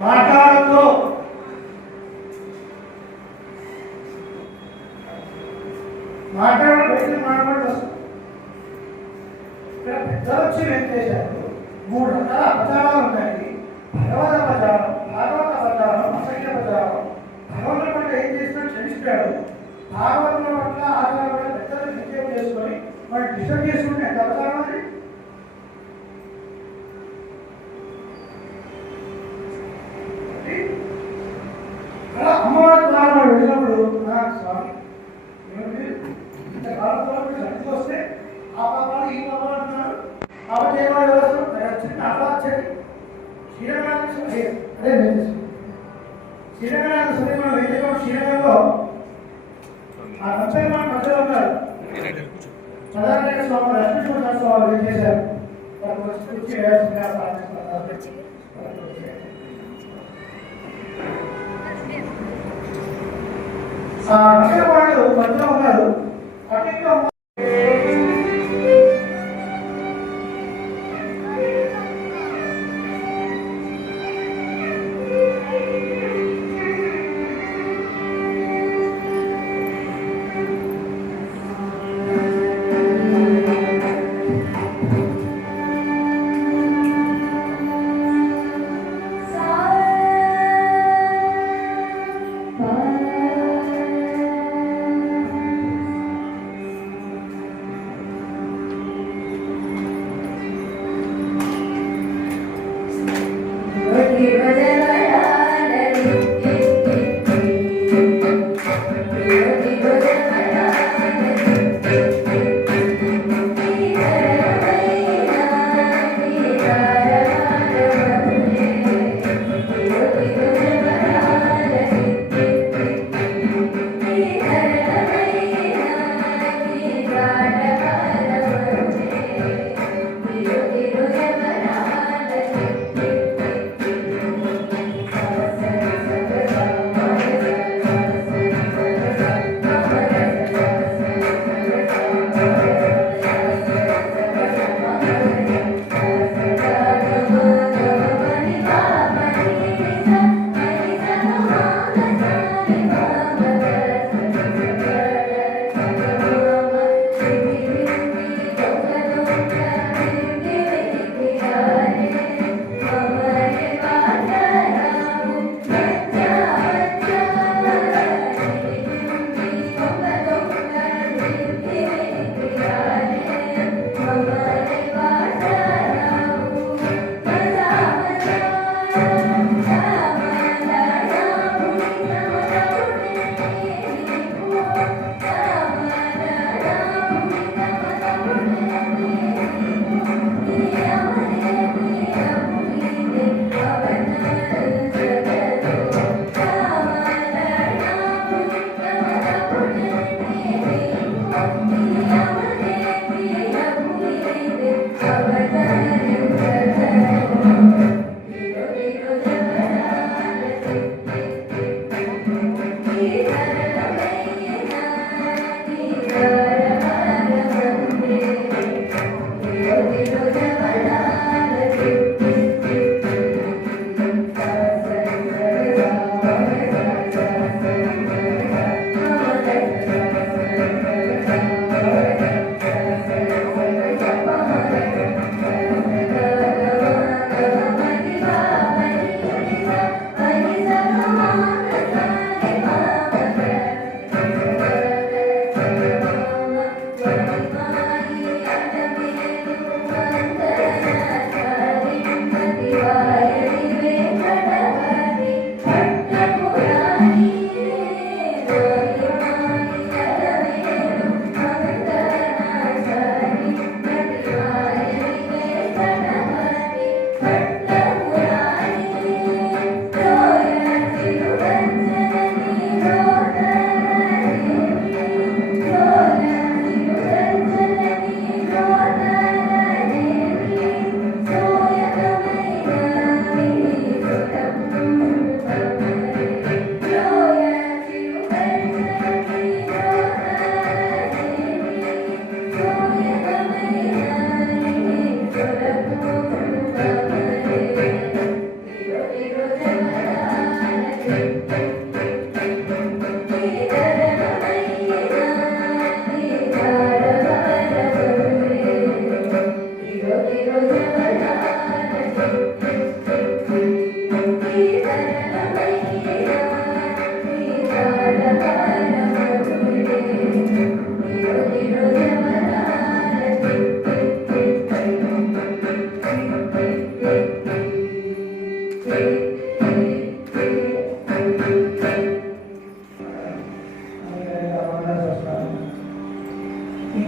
మాట్లాడుతూ బయట మాట్లాడుతూ ఇక్కడ పెద్దలు వచ్చి ఏం చేశారు? 3 రకాల అపచారాలు ఉన్నాయి. భగవద్ అపచారం, భాగవత అపచారం, అసఖ్య అపచారం. భగవంతుడి పట్ల ఏం చేసినా క్షమిస్తాడు. భాగవతుల పట్ల ఆధారపడి పెద్దలు నిత్యం చేసుకొని వాళ్ళు డిస్టర్బ్ చేసుకుంటే ఎంత అపచారం అది? అలా అమ్మవారి ద్వారా వాళ్ళు వెళ్ళినప్పుడు స్వామి ఇంత కాలంలో శక్తి వస్తే ఆ పాపాలు ఈ పాపాలు అంటున్నారు. కాబట్టి ఏమో చిన్న అపాచండి శ్రీరంగాన్ని సుదీపం వేదికం శ్రీరంగంలో ఆ నచ్చరిమాన్ మధ్యలో ఉన్నారు. సదానంద స్వామి లక్ష్మీశ్వర స్వామి ఏం చేశారు? వచ్చి వేయాల్సిందిగా ప్రార్థిస్తున్నారు. నగరవాళ్ళు మధ్యలో ఉన్నారు. అటు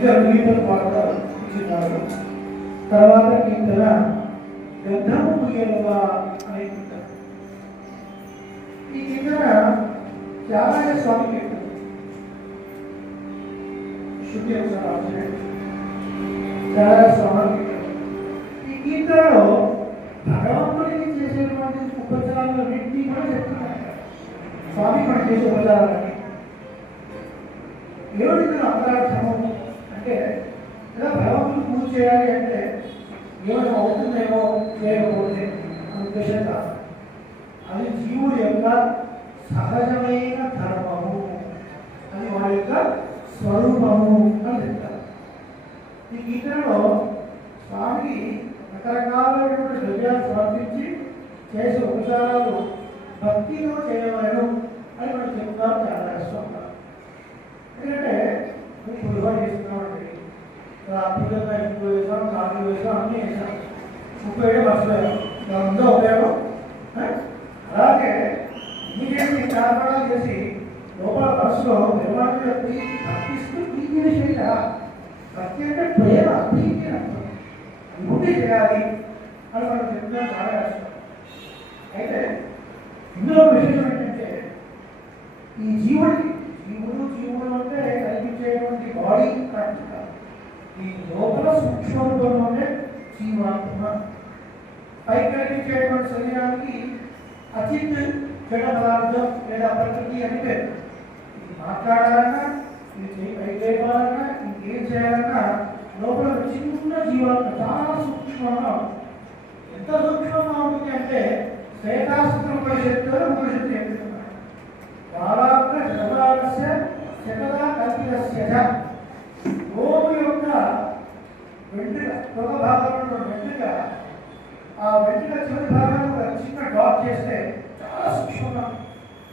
ఇద్దరు కీర్తన పాడతారు ఇచ్చినారు. తర్వాత కీర్తన గంధము ముయ్యలుగా అనే కీర్తన. ఈ కీర్తన త్యాగరాజ స్వామి కీర్తన. శుద్ధి ఒకసారి త్యాగరాజ స్వామి కీర్తన. ఈ కీర్తనలో భగవంతుడికి చేసేటువంటి ఉపచారాలన్నింటినీ కూడా చెప్తున్నారు. స్వామి మనం చేసే ఉపచారాలన్నీ ఏమిటి అంతరార్థము అంటే, ఇలా భగవంతుడు పూజ చేయాలి అంటే ఏమైనా అవుతుందేమో చేయకపోతే అనే ఉద్దేశం కాదు. అది జీవుడి యొక్క సహజమైన ధర్మము, అది వాడి యొక్క స్వరూపము అని చెప్తారు. ఈ గీతలో స్వామికి రకరకాలైనటువంటి ద్రవ్యాలు సమర్పించి చేసే ఉపచారాలు భక్తిలో చేయవలను అని మనం చెప్తారు. చాలా కష్టం ఉంటారు. ఎందుకంటే ఇప్పుడు చేస్తున్నామండి, అద్భుతంగా 3 వేసాం 4 వేసాం అన్నీ వేసాం, 30 మర్చిపోయాం, ఉందో ఉపయోగం. అలాగే ఇమీడియట్లీ కార్పణాలు చేసి లోపల మనసులో నిర్మాణంగా భక్తిస్తూ ప్రీతి చేయాలి. భక్తి అంటే ప్రేమ, ప్రీతి అర్థం. అభివృద్ధి చేయాలి అని మనం చెప్తున్నాం. చాలా కష్టం. అయితే ఇందులో విశేషం ఏంటంటే, ఈ జీవుడు అంటే కనిపించేటువంటి బాడీ ప్రాక్టిక, ఈ లోపల సూక్ష్మ రూపంలోనే జీవాత్మ. పైకి కనిపించేటువంటి శరీరానికి అచిత్ జడ పదార్థం లేదా ప్రకృతి అని పేరు. ఇది మాట్లాడాలన్నా, ఇది పైకి లేపాలన్నా, ఇంకేం చేయాలన్నా లోపల చిన్న జీవాత్మ చాలా సూక్ష్మంగా ఉంటుంది. ఎంత సూక్ష్మంగా ఉంటుంది అంటే శ్వేతాస్త్ర ఉపనిషత్తులో ఉపనిషత్తు చెప్తున్నారు. బాలాక జగదాలస్య శతదా కల్పితస్య గోవు యొక్క వెంట్రుక, ఒక భాగంలో వెంట్రుక, ఆ వెంట్రుక చివరి భాగాన్ని ఒక చిన్న డ్రాప్ చేస్తే చాలా సూక్ష్మంగా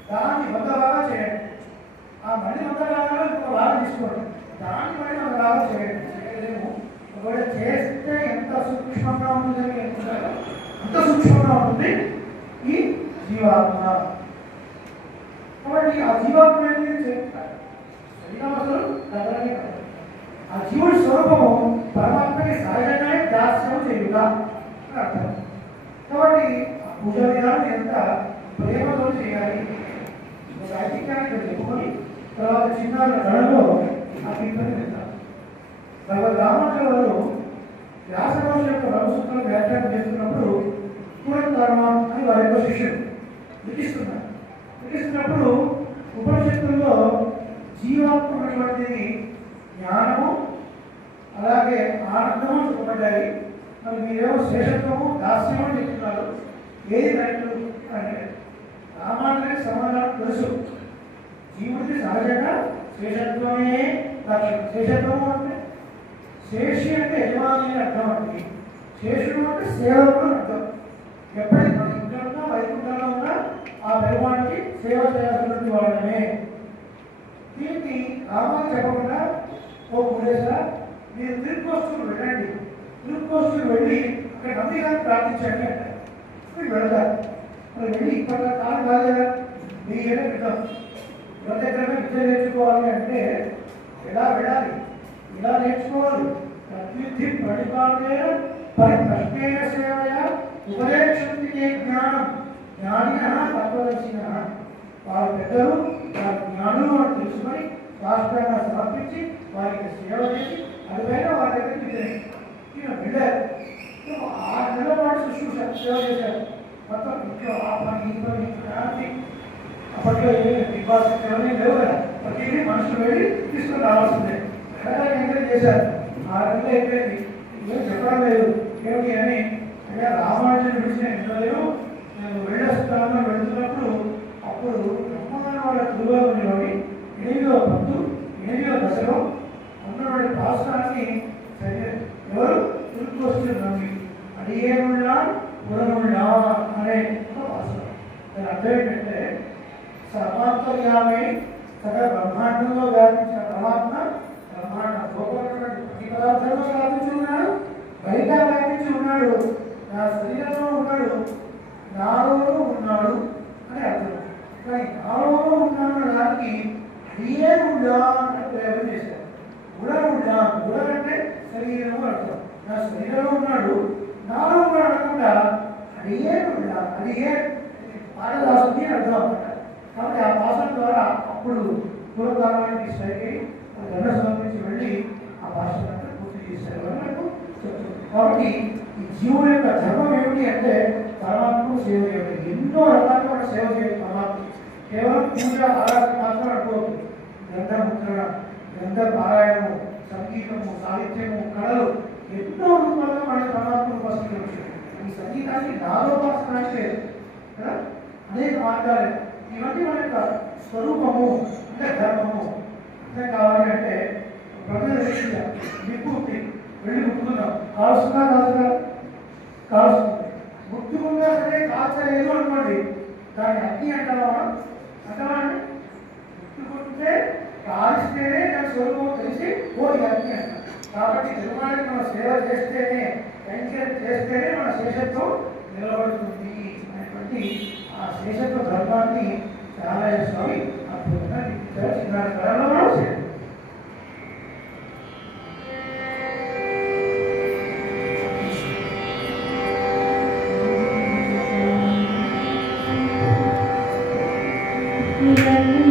దాన్ని 100 భాగాలు చేయండి. ఆ మళ్ళీ 100 భాగాలు ఇంకొక భాగం తీసుకోండి, దాన్ని మళ్ళీ 100 భాగాలు చేయండి. చేయలేము. ఒకవేళ చేస్తే ఎంత సూక్ష్మంగా ఉంటుందని అనుకుంటారో అంత సూక్ష్మంగా ఉంటుంది ఈ జీవాత్మ. కాబట్టి ఆ జీవాత్మ అనేది చెప్తారు శ్రీరామసులు కదలని కాదు. ఆ జీవుడి స్వరూపము పరమాత్మకి సహజంగానే దాస్యం చేయుట అని అర్థం. కాబట్టి ఆ పూజ విధానం ఎంత ప్రేమతో చేయాలి. ఒక ఐతిహ్యాన్ని చెప్పుకొని తర్వాత చిన్న గణలో ఆ కీర్తన చెప్తారు. భగవద్ రామానుజుల వారు వ్యాసరాజు యొక్క బ్రహ్మసూత్రాలు వ్యాఖ్యానం చేస్తున్నప్పుడు పురంధర్మం అని వారి యొక్క శిష్యుడు లిఖిస్తున్నప్పుడు ఉపనిషత్తుల్లో జీవాత్మ అనేటువంటిది జ్ఞానము అలాగే ఆనందము చెప్పబడ్డాయి. మరి మీరేమో శేషత్వము దాస్యము అని చెప్తున్నారు, ఏది కరెక్ట్ అంటే రామానుజునికి సమాధానం తెలుసు. జీవుడికి సహజంగా శేషత్వమే లక్ష్యం. శేషత్వము అంటే శేషి అంటే యజమాని అని అర్థం అండి. శేషుడు అంటే సేవకుడు అని అర్థం. ఎప్పటికీ మన ఇంట్లో ఉన్నా వైకుంఠంలో ఉన్నా ఆ పెరుమానికి సేవ చేయాల్సినటువంటి వాళ్ళనే. దీన్ని రామాన్ని చెప్పకుండా ఓ గుడేసా మీరు తిరుక్కోస్తులు వెళ్ళండి, తిరుక్కోస్తులు వెళ్ళి అక్కడ నంది గారిని ప్రార్థించండి అంటారు. మీరు వెళతారు. మరి వెళ్ళి ఇప్పటి కాలం కాలేదా, 1000 ఏళ్ళ క్రితం ఎవరి దగ్గర విద్య నేర్చుకోవాలి అంటే ఎలా వెళ్ళాలి, ఇలా నేర్చుకోవాలి. ప్రతినిధి ప్రతిపాదన పరిప్రశ్నేయ సేవయ ఉపదేశంతి జ్ఞానం జ్ఞానిన తత్వదర్శిన. వారి పెద్దలు వారి జ్ఞానులు అని తెలుసుకొని రాష్ట్రంగా సమర్పించి వారికి సేవ చేసి అదిపైన వారి దగ్గరికి వెళ్ళారు. 6 నెలల పాటు శిష్యుడు సేవ చేశారు. మొత్తం ఇంట్లో ఆ పని ఈ పని క్రాంతి. అప్పట్లో బిగ్ బాస్ ఎవరిని లేవు కదా, ప్రతిదీ మనుషులు వెళ్ళి తీసుకొని రావాల్సిందే. ఎలాగ ఎంకరేజ్ చేశారు. 6 నెలలు అయిపోయింది, ఏం చెప్పడం లేదు ఏమిటి అని. అయ్యా రామానుజుని విడిచి నేను వెళ్ళలేను, నేను వెళ్ళేస్తాను వెళ్తున్నప్పుడు అప్పుడు బ్రహ్మగారి వాళ్ళ గురువులోని 8వ పంతు 8వ దశలో ఉన్నటువంటి భాషాన్ని ఎవరు తిరుక్కొస్తున్న నమ్మి అడిగేనున్నా పురనున్నా అనే ఒక భాష. దాని అర్థం ఏంటంటే సర్వాంతర్యామి సగ బ్రహ్మాండంలో వ్యాపించిన పరమాత్మ బ్రహ్మాండ గోపమైనటువంటి ప్రతి పదార్థంలో వ్యాపించి ఉన్నాడు, బయట వ్యాపించి ఉన్నాడు, నా శరీరంలో ఉన్నాడు, నాలోనూ ఉన్నాడు అని అర్థం. కానీ నాలోనూ ఉన్నాడు దానికి అడిగే ఉండా అని ప్రయోగం చేశారు. గుడ అంటే శరీరము అంటాం. నా శరీరంలో ఉన్నాడు, నాలో ఉన్నాడు అనకుండా అది ఏ పాఠదాసుని అర్థం అన్నమాట. కాబట్టి ఆ భాషల ద్వారా అప్పుడు పూర్వకాలానికి సరికి దండస్వామి నుంచి వెళ్ళి ఆ భాషను పూర్తి చేశారు అని నాకు చెప్తుంది. కాబట్టి ఈ జీవుల యొక్క ధర్మం ఏమిటి అంటే పరమాత్మకు సేవ చేయడం. ఎన్నో రకాలుగా మన సేవ చేయడం పరమాత్మ. కేవలం పూజ ఆరాధన మాత్రం అనుకోవద్దు. గ్రంథముద్రణ, గ్రంథ పారాయణము, సంగీతము, సాహిత్యము, కళలు ఎన్నో రూపాలుగా మన పరమాత్మను ఉపాసించవచ్చు. ఈ సంగీతానికి నాలోపాసన అంటే కదా అనేక మార్గాలు. ఇవన్నీ మన యొక్క స్వరూపము అంటే ధర్మము. అర్థం కావాలి అంటే ప్రజల రీత్యా నిప్పుట్టి వెళ్ళి ముట్టుకుందాం. కాల్చున్నా కాల్చుతుంది, ముట్టుకున్నా సరే కాల్చలేదు అనుకోండి, దాన్ని అగ్ని అంటావా అంటామండి. ముట్టుకుంటే కాల్చితేనే దాని స్వరూపం తెలిసి ఓడి అగ్ని అంటాం. కాబట్టి ధర్మానికి మనం సేవ చేస్తేనే, ఎంకరేజ్ చేస్తేనే మన శేషత్వం నిలబడుతుంది అనేటువంటి ఆ శేషత్వ ధర్మాన్ని చాలయ్య స్వామి అద్భుతంగా చిన్న కళలో చేయాలి. Thank you.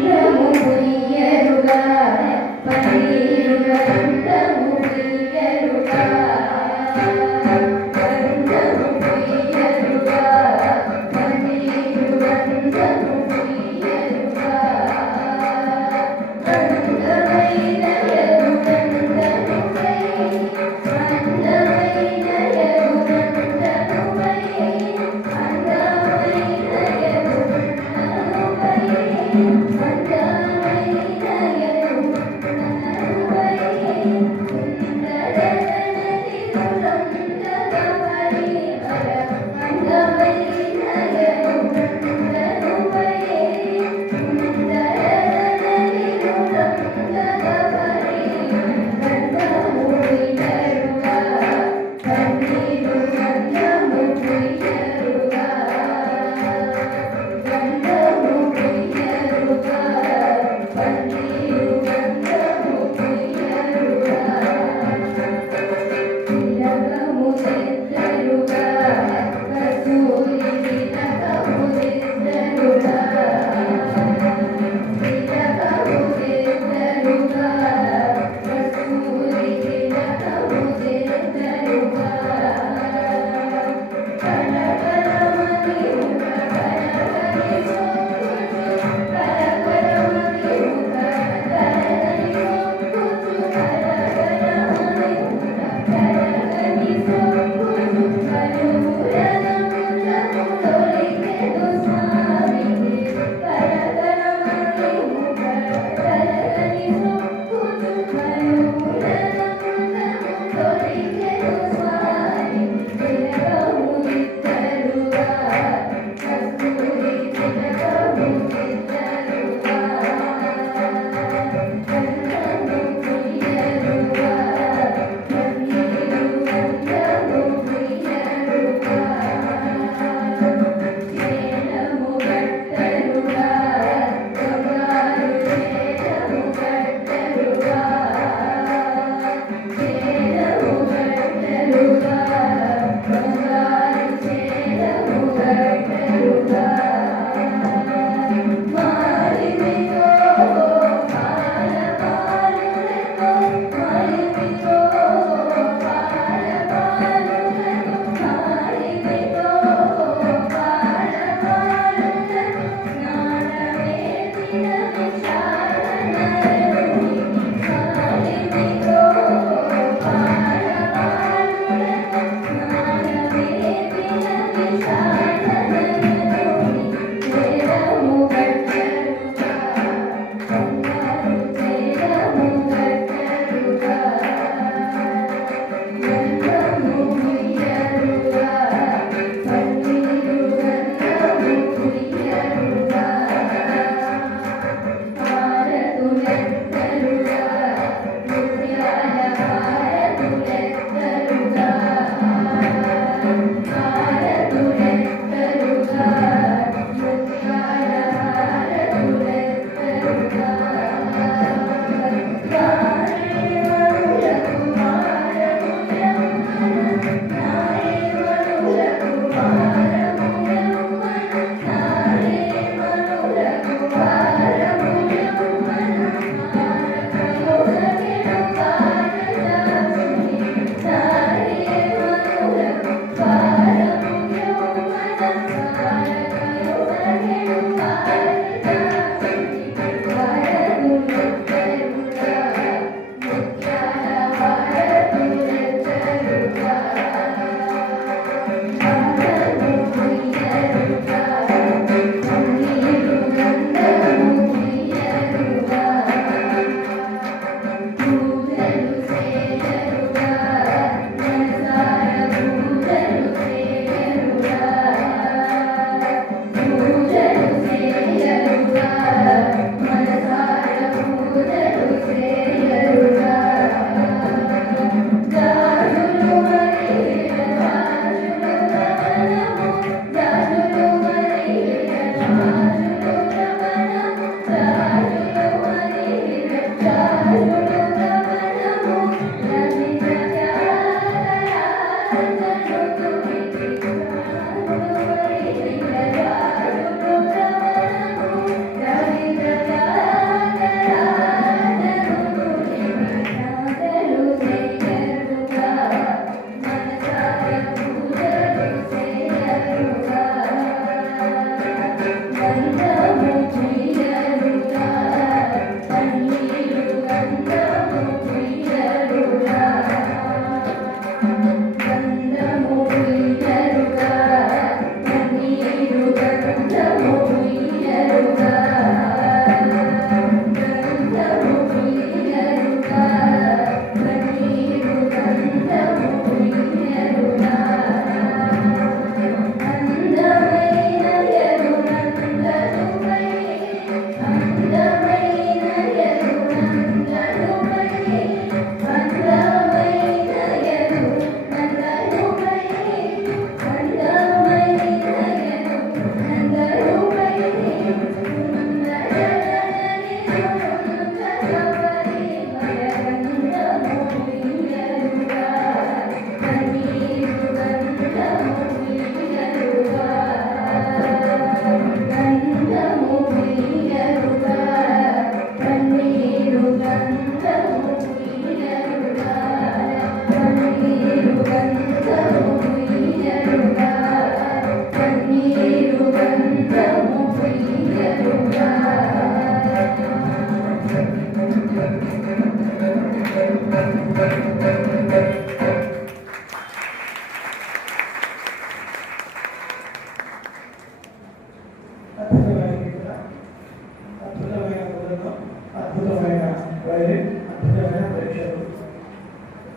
అద్భుతమైన వైద్యం, అద్భుతమైన పరీక్షలు.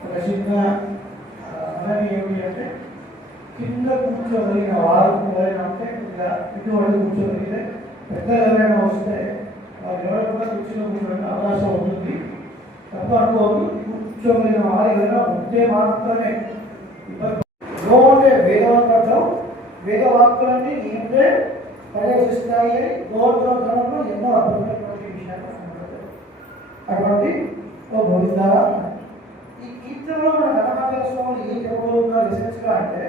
ఒక చిన్న మనకి ఏమిటి అంటే కింద కూర్చోగలిగిన వారు ఎవరైనా ఉంటే ఇలా ఇటువంటి కూర్చోగలిగితే పెద్దలు ఎవరైనా వస్తే వాళ్ళు ఎవరు కూడా కూర్చోగలిగిన అవకాశం ఉంటుంది. తప్ప అనుకోవద్దు, కూర్చోగలిగిన వారు ఎవరైనా ఉంటే మాత్రమే ఉంటే వేదవాక్యం వేదవాక్కులన్నీ నీటే ప్రవేశిస్తాయి అని గోత్రంలో ఎన్నో అద్భుతమైనటువంటి విషయాలు అటువంటి బోధిందా. ఈ కీర్తనలో మన గణమాతల స్వామి ఏం చెప్పబోతున్నారు రిసెర్చ్గా అంటే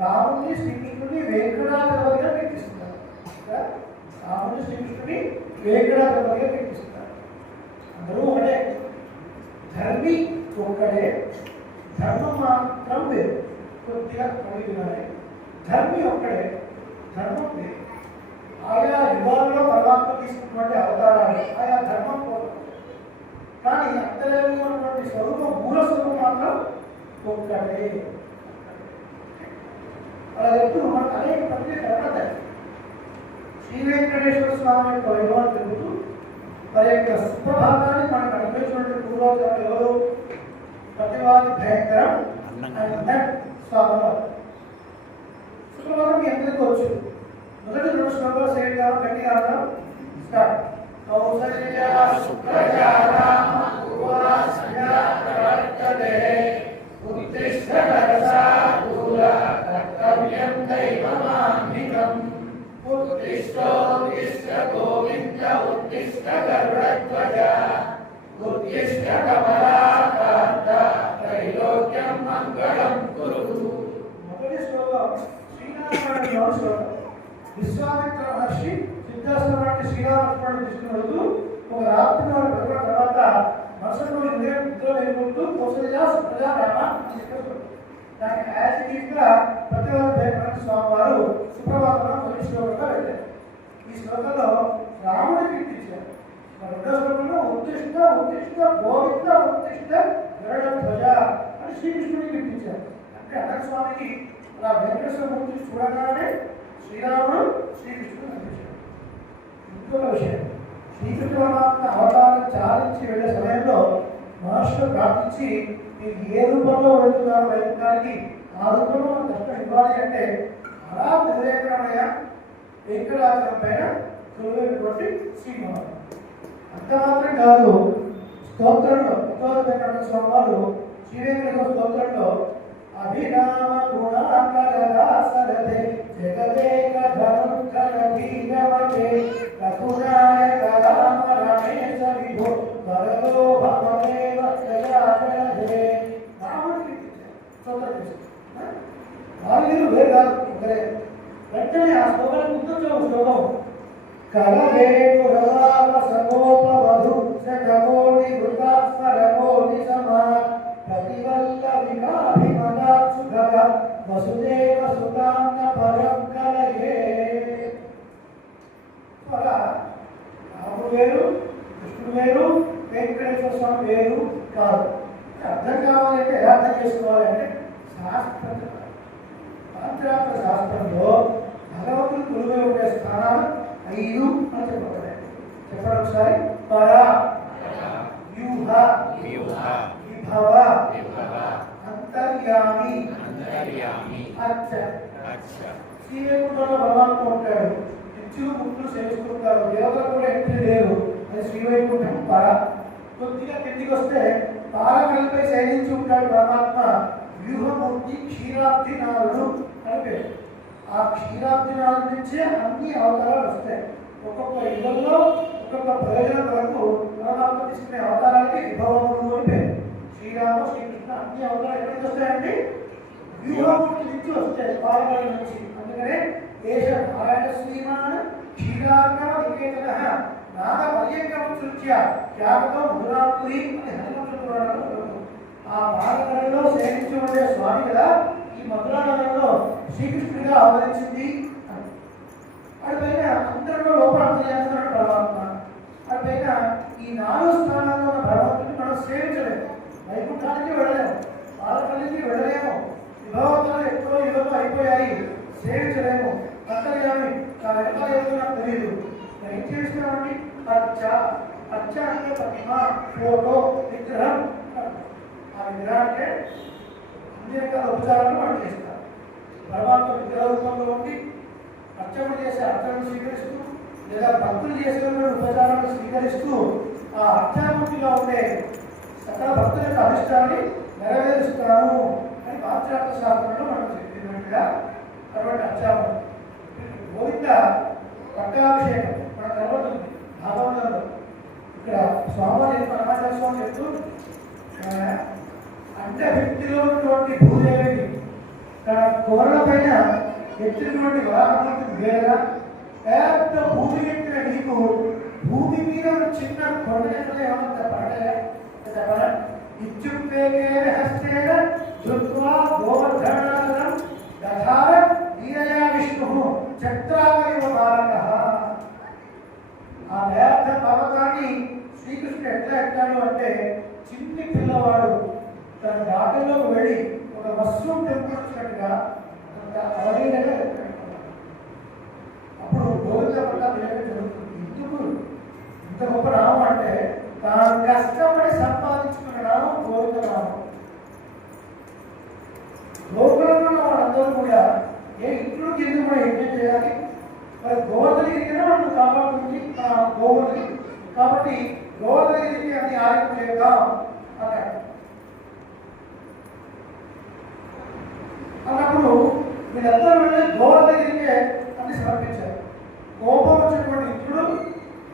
రాముడిని శ్రీకృష్ణుడిని వేంకటాచలపతిగా కీర్తిస్తున్నారు. రాముడిని శ్రీకృష్ణుడిని వేంకటాచలపతిగా కీర్తిస్తున్నారు. అందరూ ఒకటే, ధర్మి ఒక్కడే, ధర్మం మాత్రం వేరు. కొద్దిగా కలిగినాయి. ధర్మి ఒక్కడే, ధర్మం వేరు. ఆయా యుగాల్లో పరమాత్మ తీసుకున్నటువంటి అవతారాలు ఆయా ధర్మం కోసం, కానీ అంతర్యామైనటువంటి స్వరూపం మూల స్వరూపం మాత్రం ఒక్కడే. అలా చెప్తూ మనకు అనేక ప్రక్రియ కనపడతాయి. శ్రీ వెంకటేశ్వర స్వామి యొక్క వైభవం తెలుపుతూ వారి యొక్క సుప్రభాతాన్ని మనకు అనుభవించినటువంటి పూర్వోత్తరాలు ఎవరు? ప్రతివాది భయంకరం స్వామి సుప్రభాతం మీ అందరికీ వచ్చు. మొదటి రెండు శ్లోకాలు సేట్ కావాలి, గట్టి కావాలి. స్టార్ట్. మొదటి శ్లోకం శ్రీనారాయణ శ్లోకం. విశ్వామిత్ర మహర్షి సిద్ధాశ్రమాన్ని శ్రీరామకృష్ణుడు తీసుకుని ఒక రాత్రి వారు పెరుగుల తర్వాత మరుసటి రోజు ఉదయం నిద్ర వేసుకుంటూ కౌసల్య సుప్రజా రామ అని చెప్పారు. దానికి యాజిటీగా ప్రతివాద భయంకర స్వామి వారు సుప్రభాతంలో మొదటి శ్లోకంగా వెళ్ళారు. ఈ శ్లోకంలో రాముడిని కీర్తించారు. రెండో శ్లోకంలో ఉత్తిష్ట ఉత్తిష్ట గోవింద ఉత్తిష్ట గరుడ ధ్వజ అని శ్రీకృష్ణుడిని కీర్తించారు. అంటే అన్నక స్వామికి అలా వెంకటేశ్వర మూర్తి చూడగానే శ్రీరాముడు శ్రీకృష్ణుడు కనిపించాడు. ఇంకొక విషయం, శ్రీకృష్ణ పరమాత్మ అవతారం చాలించి వెళ్ళే సమయంలో మహర్షులు ప్రార్థించి మీరు ఏ రూపంలో వెళ్తున్నారు వైకుంఠానికి, ఆ రూపంలో దర్శనం ఇవ్వాలి అంటే అలా నిర్వేంకటమయ్య వెంకటాచలం పైన కొలువైనటువంటి శ్రీమహారాజు. అంత మాత్రం కాదు, స్తోత్రంలో ఉత్తర వెంకట స్వామి వారు శ్రీ వెంకటేశ్వర స్తోత్రంలో అభిరామ గుణాకరదాసరథే జగదేక ధనుర్ధర भवते रघुनाय राम रमेश विभो वरदो भवते वक्रयाचरहे रामुడికి స్తోత్రం చేస్తారు వాళ్ళు వేరే ఒకరే వెంటనే ఆ శ్లోకం గుర్తొచ్చే శ్లోకం కలవేణు రవామ సమోపవధు శతకోటి వృతాస్మరకోటి సమా ప్రతివల్ల వికాభిమదాసుగత వసుదేవ సుతాంగ పరం కలయే అలా రాముడు వేరు కృష్ణుడు వేరు వెంకటేశ్వర స్వామి వేరు కాదు అర్థం కావాలంటే ఎలా అర్థం చేసుకోవాలంటే శాస్త్రం పాంచరాత్ర శాస్త్రంలో భగవంతుడు కొలువై ఉండే స్థానాలు 5 అని చెప్పబడ్డాయి. చెప్పండి ఒకసారి. పర, వ్యూహ, విభవ, అంతర్యామి, అచ్చ. శ్రీవైకుంఠంలో భగవంతుడు ఉంటాడు. నిత్యులు ముక్తులు సేవిస్తుంటారు. దేవతలు కూడా ఎంట్రీ లేరు. అది శ్రీవైకుంఠం పర. కొద్దిగా కిందికి వస్తే తారకలపై శయనించి ఉంటాడు పరమాత్మ. వ్యూహమూర్తి క్షీరాబ్దినాథుడు అని పేరు. ఆ క్షీరాబ్దినాథుడి నుంచే అన్ని అవతారాలు వస్తాయి. ఒక్కొక్క యుగంలో ఒక్కొక్క ప్రయోజనం వరకు పరమాత్మ తీసుకునే అవతారానికి విభవములు అని పేరు. శ్రీరామ శ్రీకృష్ణ అన్ని అవతారాలు ఎక్కడి నుంచి వస్తాయండి? వ్యూహమూర్తి నుంచి వస్తాయి, పాలకుల నుంచి. అందుకనే ఏష నారాయణ శ్రీమాన్ క్షీరాంగమ నికేతన నాద పర్యంకం సృత్య త్యాగతో మధురాపురి అని హనుమంతుడు. ఆ పాలకలలో సేవించి ఉండే స్వామి కదా ఈ మధురానగరంలో శ్రీకృష్ణుడిగా అవతరించింది. అటుపైన అందరిలో లోపల అంతర్యాస్తున్నాడు పరమాత్మ. అటుపైన ఈ 4 స్థానాల్లో ఉన్న భగవంతుడిని మనం సేవించలేము. వైకుంఠానికి వెళ్ళలేము, పాలకల్లికి వెళ్ళలేము. విభావతాలు ఎప్పుడో యుగంలో అయిపోయాయి, సేవించలేము. అంతర్యామి వెనకాల ఏదో నాకు తెలియదు. ఏం చేస్తున్నామండి? అర్చ. అర్చ అంటే ప్రతిమ, ఫోటో, విగ్రహం. ఆ విగ్రహానికి అన్ని రకాల ఉపచారాలు మనం చేస్తాం. పరమాత్మ విగ్రహ రూపంలో ఉండి అర్చన చేసే అర్చనను స్వీకరిస్తూ లేదా భక్తులు చేసేటువంటి ఉపచారాలను స్వీకరిస్తూ ఆ అర్చామూర్తిగా ఉండే సకల భక్తుల యొక్క అభిష్టాన్ని నెరవేరుస్తాను అని పాశ్చాత్య శాస్త్రంలో మనం చెప్పినట్టుగా అటువంటి అర్చామూర్తి. గోవింద పట్టాభిషేకం మన కనబడుతుంది భాగవతంలో. ఇక్కడ స్వామి పరమాచార్య స్వామి చెప్తూ అంటే వ్యక్తిలో ఉన్నటువంటి భూదేవికి తన కోరల పైన ఎత్తినటువంటి వాహనానికి వేరుగా పెద్ద భూమి ఎక్కిన నీకు భూమి మీద చిన్న కొండ ఏమన్నా పడలే చెప్పరా? ఇచ్చుపేకేన హస్తేన ధృత్వా గోవర్ధనాసనం దధార నీరయా విష్ణు చక్రావయవ బాలకః. ఆ వేద పర్వతాన్ని శ్రీకృష్ణుడు ఎట్లా ఎక్కాడు అంటే చిన్ని పిల్లవాడు తన దాటలోకి వెళ్ళి ఒక వస్తువు తెంపుకొచ్చినట్టుగా అవలీలగా అప్పుడు గోవింద పట్టాలు జరుగుతుంది. ఎందుకు ఇంత గొప్ప నామం అంటే తాను కష్టపడి సంపాదించుకున్న నామం గోవింద నామం. లోకంలో ఉన్న వాళ్ళందరూ కూడా ఏ ఇంట్లో కింద కూడా యజ్ఞం చేయాలి, మరి గోవర్ధనగిరికైనా మనం కాపాడుతుంది గోవర్ధని. కాబట్టి గోవర్ధనగిరికి అది ఆరోగ్యం చేద్దాం అన్నాడు. అన్నప్పుడు వీళ్ళందరూ వెళ్ళి గోవర్ధనగిరికే అని సమర్పించారు. కోపం వచ్చినటువంటి ఇంద్రుడు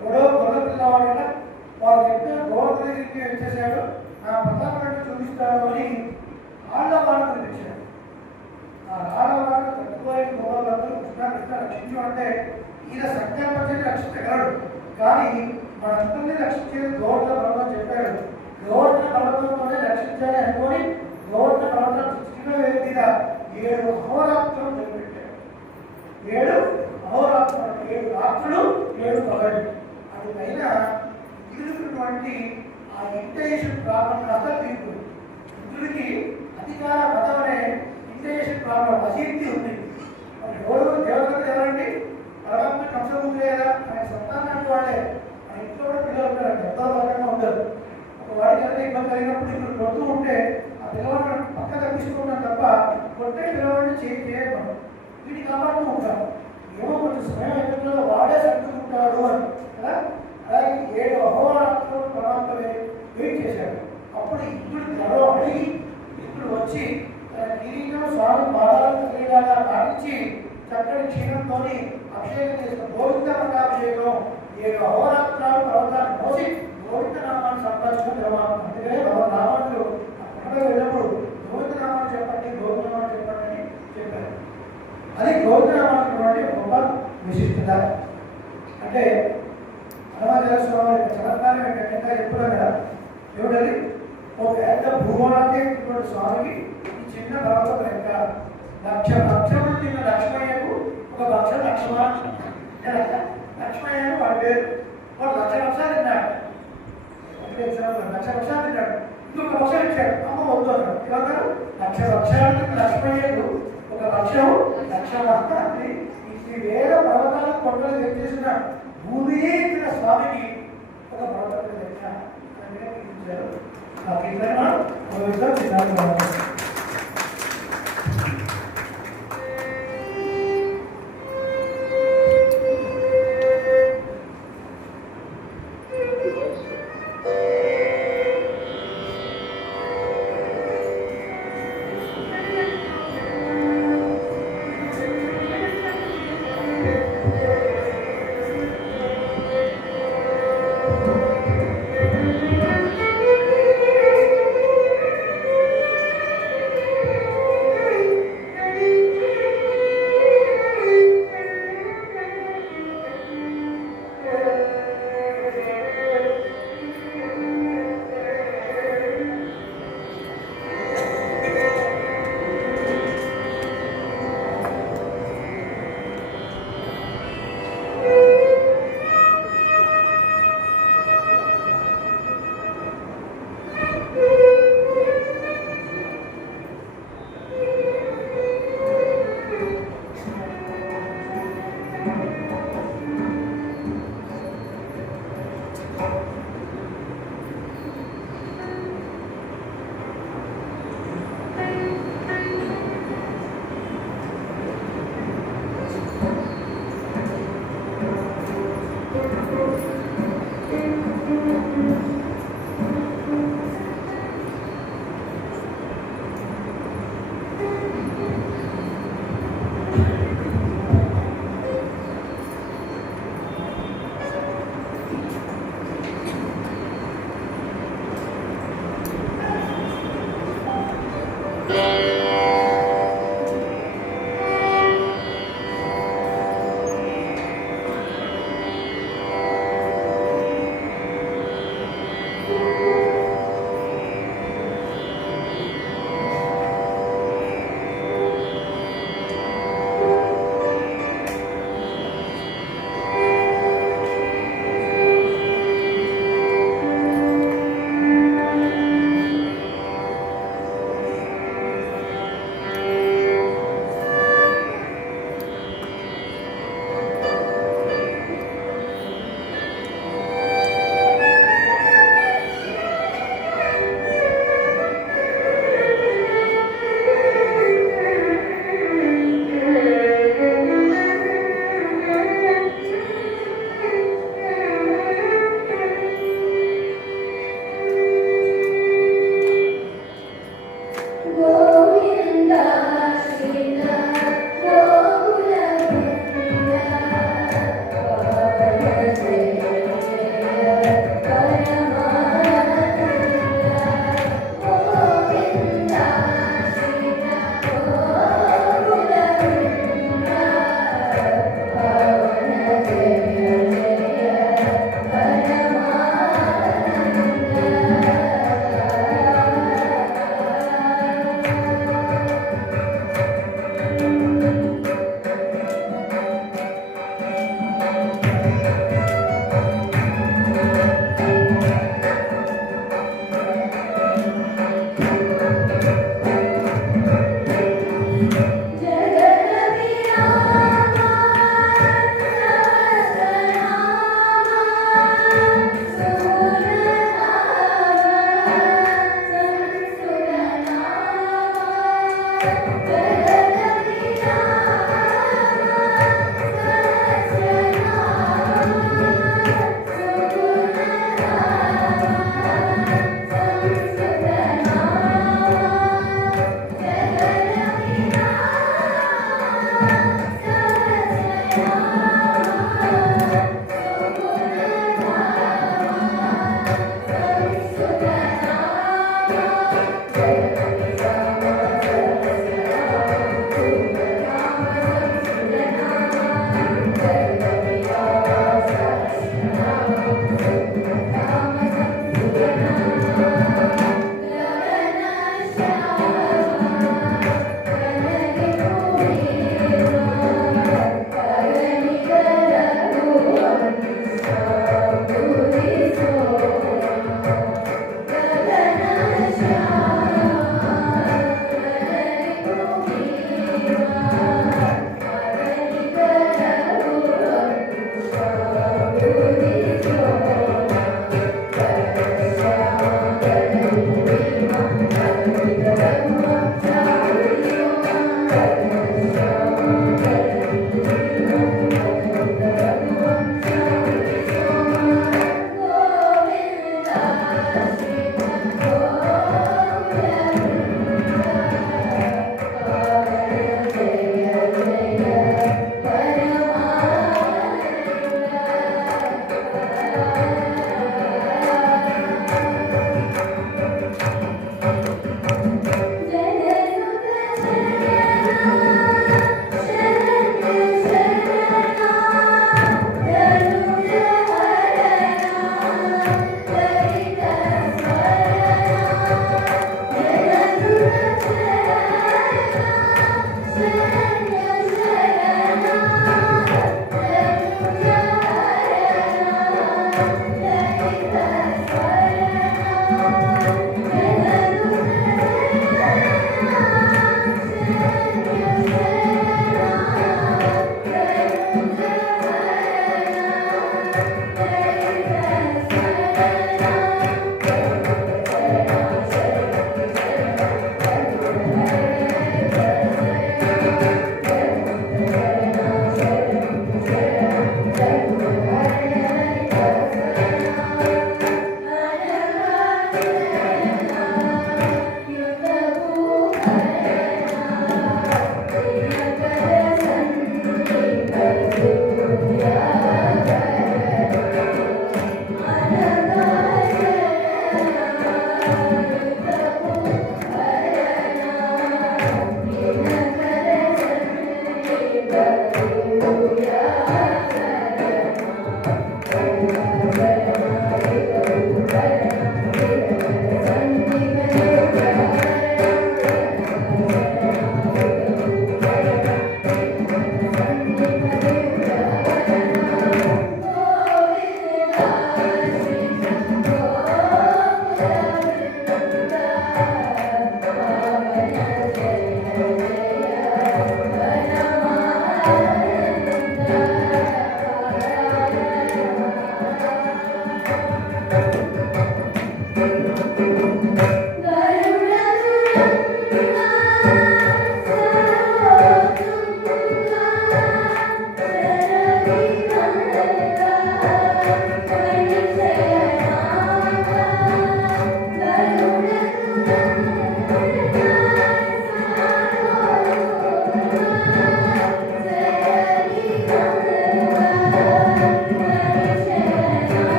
ఎవడో గొడవ పిల్లవాడైనా వాళ్ళు చెప్తే గోవర్ధనగిరికి వచ్చేసాడు, నా ప్రతాపాన్ని చూపిస్తాడు అని ఆడవాళ్ళకు కనిపించాడు. ఆ ఆడవాళ్ళు తక్కువైన గోవర్ధనులు కృష్ణ రక్షించు అంటే ఈయన సంకల్పించి రక్షించగలడు. కానీ మనందరినీ రక్షించేది గోవర్ధన పర్వతం చెప్పాడు. గోవర్ధన పర్వతంతోనే రక్షించాలి అనుకొని గోవర్ధన పర్వతం చిన్న వేరు మీద 7 అహోరాత్రులు నిలబెట్టాడు. 7 అహోరాత్రులు, 7 రాత్రులు 7 పగళ్ళు. అది పైన ఇంద్రుడికి ఆ ఇంటేషన్ ప్రాబ్లం అంతా తీరుతుంది. ఇంద్రుడికి అధికార పదం అనే ఇంటేషన్ ప్రాబ్లం అశీర్తి ఉంది. ఎవరు దేవతలు ఎవరండి? పరమాత్మ కంసముందు లేదా ఆయన సంతానానికి వాళ్ళే. ఆ ఇంట్లో కూడా పిల్లలు ఉంటారు, ఎంత వర్గంగా ఉండదు. ఒక వాడికి ఏదైనా ఇబ్బంది కలిగినప్పుడు ఇప్పుడు కొడుతూ ఉంటే ఆ పిల్లవాడిని పక్క తప్పిస్తూ ఉన్నాం తప్ప కొట్టే పిల్లవాడిని చేయడం వీడిని కాపాడుతూ ఉంటాం. ఏమో కొంచెం సమయం ఎదుగులో వాడే సర్దుకుంటాడు అని కదా. అలాగే 7 అహోరాత్రులు పరమాత్మ వెయిట్ చేశాడు. అప్పుడు ఇంద్రుడి త్వరలో అడిగి ఇంద్రుడు వచ్చి తన కిరీటం స్వామి పాదాలకు క్రీడగా కానించి చక్కటి క్షీణంతో అభిషేకం చేసిన గోవింద సంవత్సరం 7 అహోరాత్రాలు పర్వతాన్ని మోసి గోవింద నామాన్ని సంపాదించుకుని నిర్మాణం. అందుకనే రామానుజులు అక్కడ వెళ్ళినప్పుడు గోవింద నామాన్ని చెప్పండి, గోవింద నామాన్ని చెప్పండి అని చెప్పారు. అది గోవింద నామానికి గొప్ప విశిష్టత. అంటే హనుమాన్ యొక్క చమత్కారం ఏంటంటే చెప్పున్నాం కదా, ఏమిటది? ఒక పెద్ద భూగోళాన్ని స్వామికి ఈ చిన్న పర్వతం యొక్క లక్షములు తిన్న లక్ష్మయ్యకు ఒక లక్ష్మయ్యను వాడి పేరు. వాడు 1,00,000 తిన్నాడు, 1,00,000 తిన్నాడు. ఇంకొక పక్షం ఇచ్చాడు, అమ్మ వద్దు అన్నాడు. ఏమన్నారు? 1,00,000 తిన్న లక్ష్మయ్యకు ఒక పక్షం 1,00,000 ఈ వేల పర్వతాల కొండలు ఏం చేసిన భూమి తిన్న స్వామికి ఒక పర్వతం లెక్క ఇచ్చారు. ఆ కీర్తన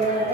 Om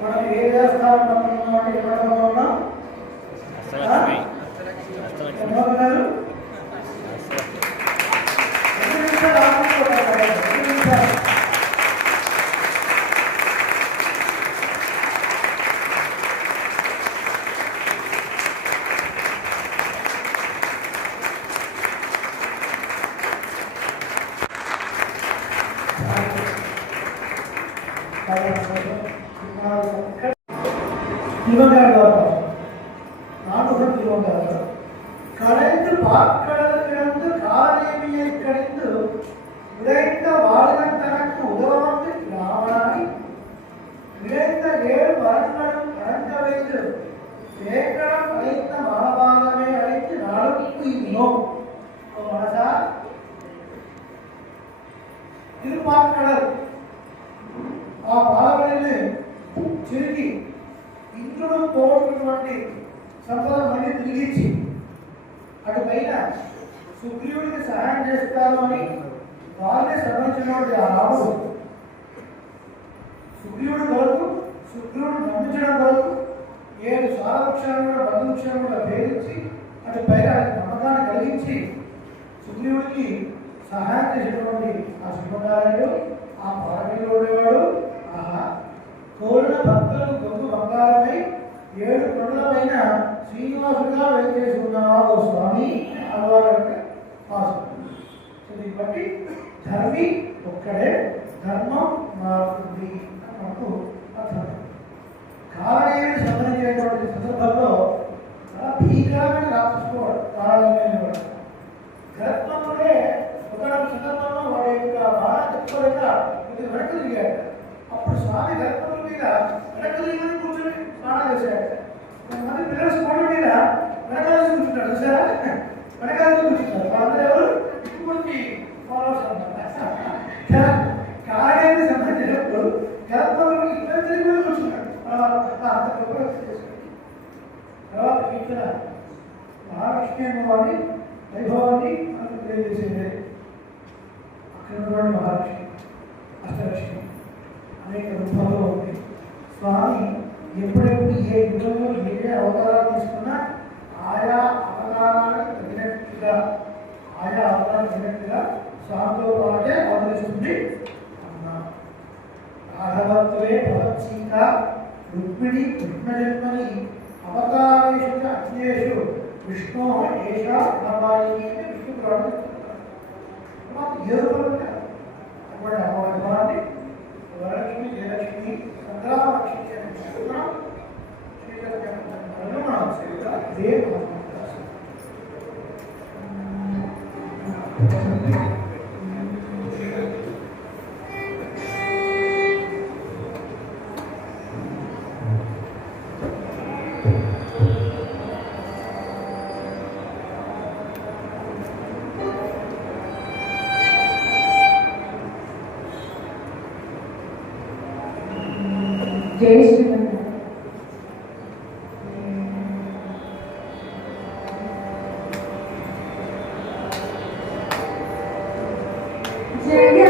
మనం ఏ దేవస్థానం ఉన్నామంటే ఎక్కడ ఉన్నాం ఏమవుతున్నారు கலைந்து பாற்கடல் கிடந்து காரேமியை கடிந்து விளைந்த வாழ்கன் தனக்கு உதவந்து ராவணாய் விளைந்த ஏழு வரங்களும் கடந்த வைத்து ஏக்கடம் அழைத்த மகாபாரதமே அழைத்து நாளுக்கு இன்னோம் மனசா திருப்பாற்கடல் ఆ బాలబడిని తిరిగి ఇంద్రుడు పోగొట్టుకున్నటువంటి సంపద మళ్ళీ తిరిగిచ్చి అటు పైన సుగ్రీవుడికి సహాయం చేస్తారు అని వాళ్ళే సంబంధించినటువంటి ఆ రాముడు సుగ్రీవుడు నమ్మించడం కొరకు 7 సారవృక్షాలను బంధువృక్షాలను భేదించి అటు పైన నమ్మకాన్ని కలిగించి సుగ్రీవుడికి సహాయం చేసినటువంటి ఆ శుభకార్యుడు ఆ పార్టీలో ఉండేవాడు కోరిన భక్తులు గొంతు బంగారమై 7 కొండలపైన శ్రీనివాసుగా వెంకటేశ్వర ఉన్నాడు స్వామి అలవారంటే దీన్ని బట్టి ధర్మి ఒక్కడే ధర్మం మారుతుంది అని మనకు అర్థం. కారణానికి సంబంధించినటువంటి సందర్భంలో చాలా భీకరమైన రాక్షసుడు కారణమైన గర్భంలోనే ఒక సందర్భంలో వాడి యొక్క బాధ చెప్పుకోలేక ఇది వెనక్కి తిరిగాడు. అప్పుడు స్వామి గర్భం మీద వెనక్కి తిరిగి కూర్చొని స్నానం చేశాడు. కొంతమంది పిల్లల స్కూల్ మీద వెనకాల కూర్చుంటాడు చూసారా, వెనకాల కూర్చుంటారు వాళ్ళందరూ ఎవరు ఇటువంటి ఫాలోవర్స్ అన్నమాట. కార్యానికి సంబంధించినప్పుడు గర్భంలో ఇద్దరు తిరిగి కూర్చుంటాడు. తర్వాత ఇక్కడ మహాలక్ష్మి అమ్మవారిని వైభవాన్ని మనకు తెలియజేసేది. అక్కడ ఉన్నటువంటి మహాలక్ష్మి అష్టలక్ష్మి అనేక రూపాల్లో ఉంది. స్వామి ఎప్పుడెప్పుడు ఏ యుగంలో ఏ అవతారాలు తీసుకున్నా ఆయా అవతారాలకు తగినట్టుగా స్వామితో పాటే అవతరిస్తుంది అన్నా. రాఘవత్వే భగవత్సీత రుక్మిణి కృష్ణజన్మని అవతారేషు అజ్ఞేషు విష్ణు ఏషా అన్నవాయిని విష్ణు ప్రార్థిస్తున్నారు. ఏ రూపంలో అటువంటి అమ్మవారిని వరలక్ష్మి జయలక్ష్మి సంగ్రామలక్ష్మి అని చెప్తున్నాం. జై శ్రీరామ్. జయలక్ష్మి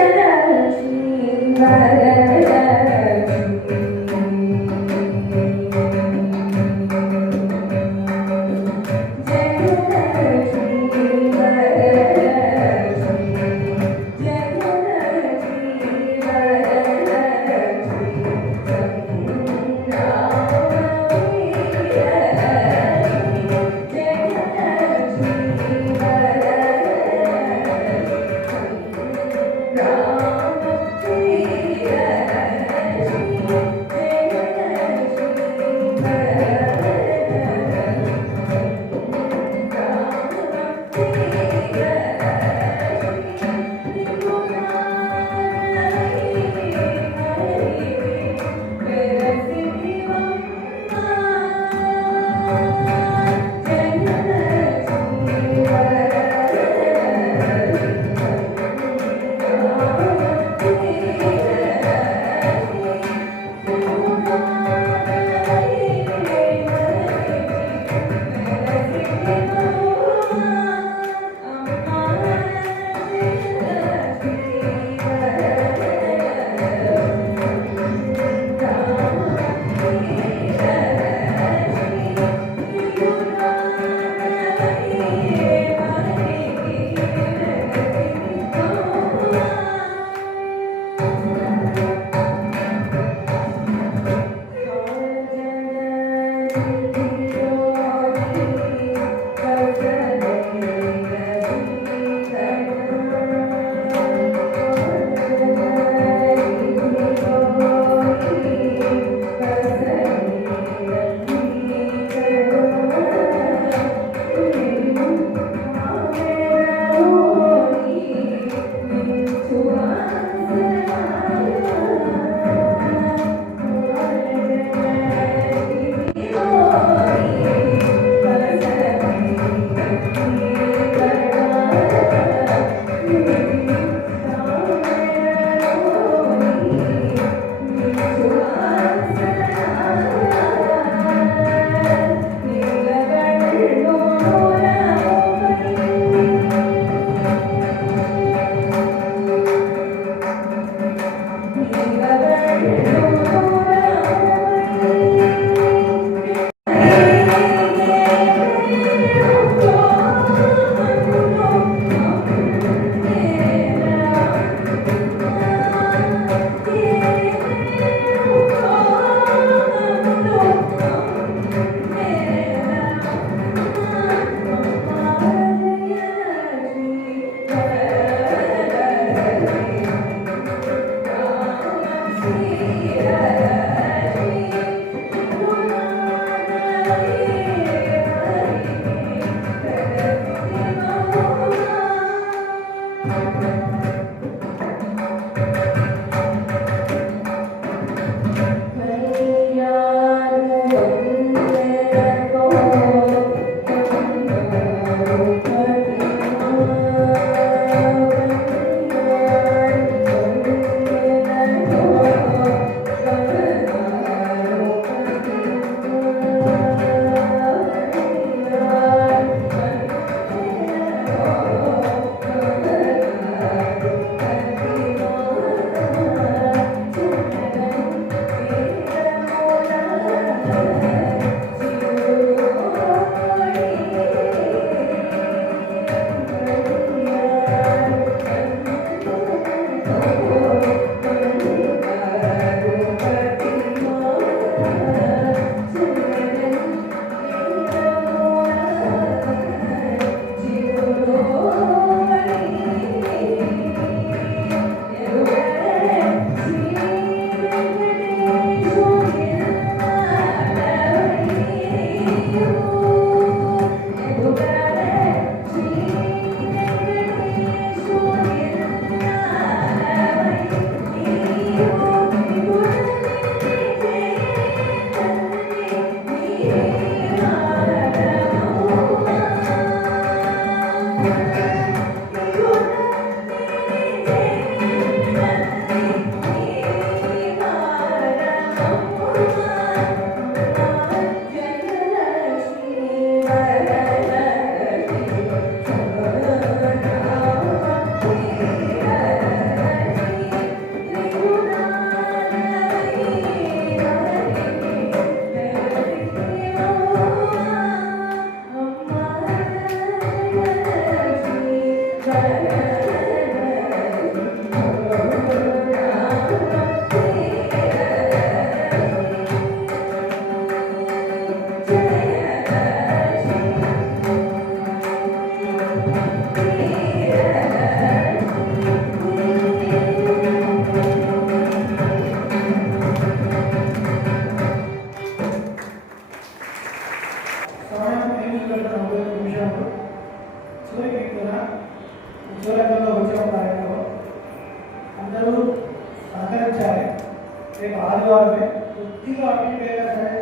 ఈజీగా అటెండ్ అయ్యారు సరే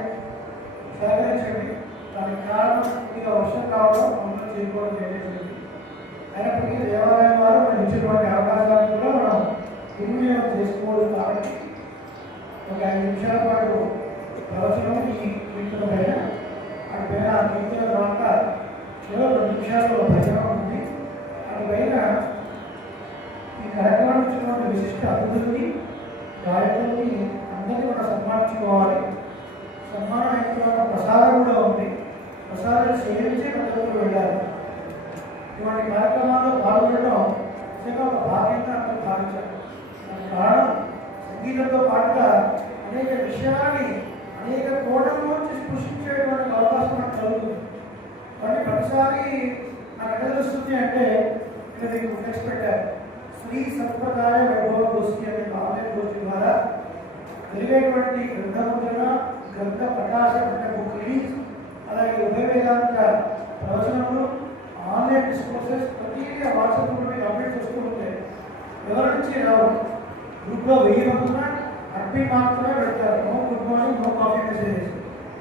సహకరించండి. దానికి కారణం ఇక వర్షం కావడం అమలు చేయకపోవడం చేసేది. అయినప్పటికీ దేవాలయం వారు మనం ఇచ్చినటువంటి అవకాశాలను కూడా మనం దుర్వినియోగం చేసుకోవాలి. కాబట్టి ఒక 5 నిమిషాల పాటు ప్రవచనం ఈ కీర్తన పైన అటు పైన ఆ కీర్తన తర్వాత కేవలం 2 నిమిషాల్లో భజన ఉంది. అటు పైన ఈ కార్యక్రమం ఇచ్చినటువంటి విశిష్ట అతిథుల్ని గాయకుల్ని అందరినీ మనం సన్మానించుకోవాలి. సన్మానం అయిన తర్వాత ప్రసాదం కూడా ఉంది. ప్రసాదం సేవించి ప్రజలకు వెళ్ళాలి. ఇటువంటి కార్యక్రమాల్లో పాల్గొనడం నిజంగా ఒక భాగ్యంగా అందరూ భావించారు. దానికి కారణం సంగీతంతో పాటుగా అనేక విషయాన్ని అనేక కోణంలోంచి స్పృశించేటువంటి అవకాశం మనకు కలుగుతుంది. కాబట్టి ప్రతిసారి నాకు ఎక్కడ తెలుస్తుంది అంటే ఇక్కడ మీకు టెక్స్ట్ పెట్టారు, శ్రీ సంప్రదాయ వైభవ గోష్ఠి అనే ఆన్లైన్ గోష్ఠి ద్వారా జరిగేటువంటి గ్రంథముద్రణ, గ్రంథ ప్రకాశం అంటే బుక్ రిలీజ్, అలాగే ఉభయ వేదాంత ప్రవచనములు, ఆన్లైన్ డిస్కోర్సెస్ ప్రతిదీ వాట్సాప్ గ్రూప్ మీద అప్డేట్ చేస్తూ ఉంటాయి. ఎవరి నుంచి రావు. గ్రూప్లో 1000 మంది అడ్మిన్ మాత్రమే పెడతారు. No good morning, no coffee messages.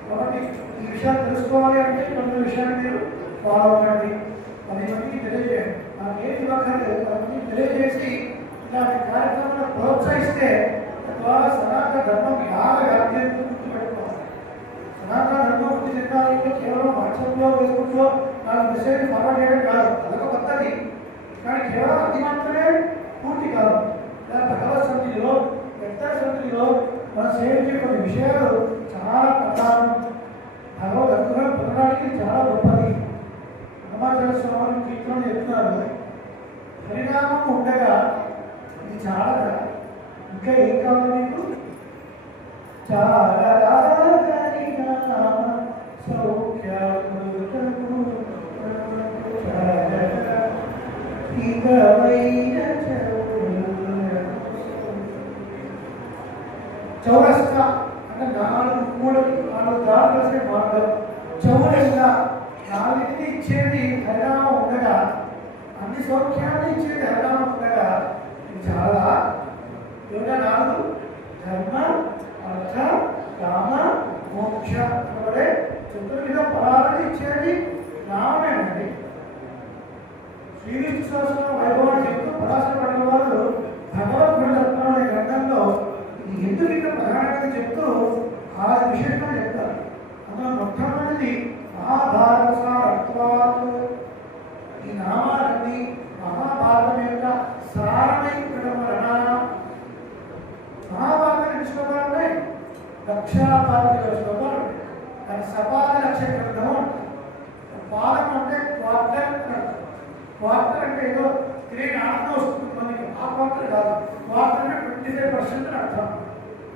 కాబట్టి ఈ విషయాలు తెలుసుకోవాలి అంటే కొన్ని విషయాన్ని మీరు ఫాలో అవ్వండి. 10 మందికి తెలియజేయండి. నాకు ఏది ఇవ్వక్కర్లేదు, 10 మందికి తెలియజేసి ఇలాంటి కార్యక్రమాలను ప్రోత్సహిస్తే తద్వారా సనాతన ధర్మం వ్యాప్తి గుర్తుపెట్టుకోవాలి. సనాతన ధర్మం వృద్ధి చెందాలంటే కేవలం వాట్సాప్లో ఫేస్బుక్లో నాకు మెసేజ్ ఫార్వర్డ్ చేయడం కాదు, అదొక పద్ధతి. కానీ కేవలం అది మాత్రమే పూర్తి కాదు. ఇలా భగవత్ సన్నిధిలో పెద్ద సన్నిధిలో మనం సేవించే కొన్ని విషయాలు చాలా ప్రధానం. భగవద్ అనుగ్రహం పొందడానికి చాలా గొప్పది. హనుమాచార్య స్వామి కీర్తన చెప్తున్నారు, పరిణామం ఉండగా ఇది చాలా ఇంకా ఏం కావాలి మీకు? చాలా చౌరస్తా అంటే 4 దారులు కలిసే మార్గం. చౌరస్తా 4 ఇచ్చేది హరినామం ఉండగా, అన్ని సౌఖ్యాన్ని ఇచ్చేది హరినామం ఉండగా ఇది చాలా ఏమిటా 4 ధర్మ, అర్థ, కామ, మోక్ష అంటే చతుర్విధ ఫలాలను ఇచ్చేది నామమేనండి. శ్రీ విష్ణు సహస్రనామ వైభవాన్ని చెప్తూ పరాశర పడిన వాళ్ళు భగవద్గీత అనే గ్రంథంలో ఇది ఎందుకు ఇంత ప్రధానంగా చెప్తూ 6 విశేషాలు చెప్తారు. అందులో మొట్టమొదటిది మహాభారత సారత్వాలు. ఈ నామాలన్నీ మహాభారతం యొక్క సారమై ఉండడం వలన మహాభారతం శ్లోకాలు ఉన్నాయి, 1,45 శ్లోకాలు ఉన్నాయి. దాని సపాద లక్ష గ్రంథం. పాదం అంటే క్వార్టర్. క్వార్టర్ అంటే ఏదో తిరిగి ఆత్మ వస్తుంది మనకి, ఆ క్వార్టర్ కాదు. క్వార్టర్ అంటే 25% అని అర్థం.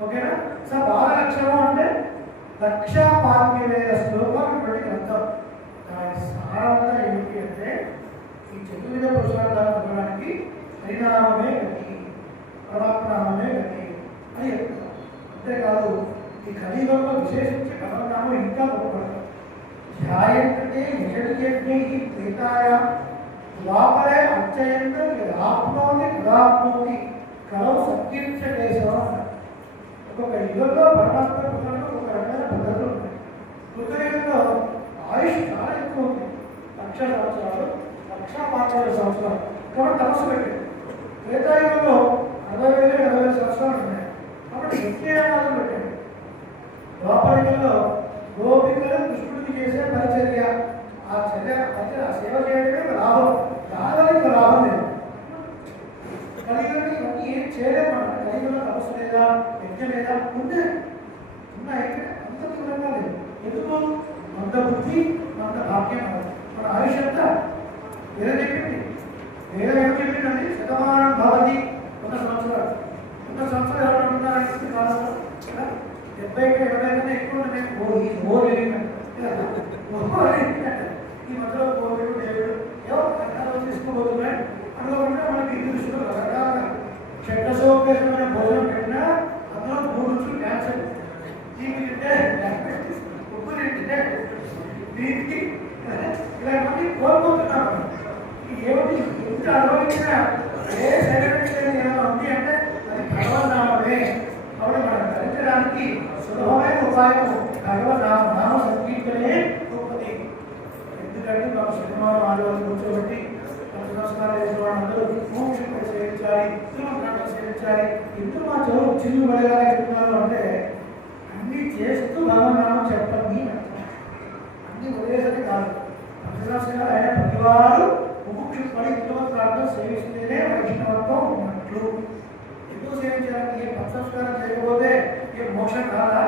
ఓకేనా? సో బాల లక్షణం అంటే 1,45,000 శ్లోకాలు ఇప్పటి గ్రంథం. దాని సారంగా ఏమిటి అంటే ఈ చతుర్విధ పురుషార్థాలు పొందడానికి హరినామమే గతి, పరమాత్మనామమే గతి అని చెప్తారు. అంతేకాదు ఈ కలియుగంలో విశేషించి భగవన్నామం ఇంకా గొప్పది. ధ్యాయంతే యజయజ్ఞై ప్రీతాయ ద్వాపరే అర్చయంత ఆప్నోతి గుడాప్నోతి కలవు సత్కీర్చదేశం. ఒక్కొక్క యుగంలో పరమాత్మ కృతలు ఒక రకమైన పద్ధతులు ఉన్నాయి. కృతయుగంలో ఆయుష్ చాలా ఎక్కువ ఉంది, 1,00,000 సంవత్సరాలు, 1,45,000 సంవత్సరాలు. కాబట్టి తపస్సు పెట్టింది. త్రేతాయుగంలో 60,000 సంవత్సరాలు ఉన్నాయి. కాబట్టి యజ్ఞయాగాలు పెట్టండి. ద్వాపరయుగంలో గోపికలు కృష్ణుడికి చేసే పరిచర్య, ఆ సేవ చేయడమే లాభం. దానికి లాభం లేదు. కలియుగంలో ఇవన్నీ ఏం చేయలేము. మనం కలియుగంలో తపస్సు లేదా, యజ్ఞం లేదా ఉన్నాయి. అంత దూరంగా లేదు. ఎందుకు? అంత బుద్ధి, అంత భాగ్యం. మన ఆయుష్ అంతా వేరే చెప్పింది. వేరే ఏం చెప్పిందండి? శతమానం భవతి 100 సంవత్సరాలు. 100 సంవత్సరాలు ఎవరు ఉన్నారంటే కాలంలో 70-80 కన్నా ఎక్కువ ఈ మధ్యలో కోవిడ్, దేవుడు ఎవరు తీసుకోబోతున్నాయి అనుకోకుండా మనకి ఈ దృష్టిలో రకరకాల షడ్డసోపేతమైన భోజనం పెట్టినా అందులో 3 రుచులు క్యాన్సర్. దీనికి తింటే ఉప్పు తింటే దీనికి ఇలాంటి కోల్పోతున్నాం. ఏమిటి ఎంత అనుభవించినా ఏ శరీరం ఏమైనా ఉంది అంటే అది భగవన్నామమే. కాబట్టి మనం ధరించడానికి సులభమైన ఉపాయము భగవన్నామ సంకీర్తనే గొప్పది. ఎందుకంటే మాకు శనివారం ఆదివారం కూర్చోబెట్టి నమస్కారం చేసిన వాళ్ళందరూ మోక్షం సేవించాలి, ఉత్తమ సేవించాలి. ఎందుకు మా చదువు చిల్లు పడగా చెప్తున్నారు అంటే అన్నీ చేస్తూ భగవన్నామం చెప్పండి అన్ని వదిలేసరి కాదు. ఆయన ప్రతివారు ముముక్షు పడి ఉత్తమ ప్రార్థన సేవిస్తేనే వైష్ణవత్వం ఉన్నట్లు. ఎందుకు సేవించడానికి ఏ పత్సంస్కారం చేయకపోతే ఏ మోక్షం కాదా?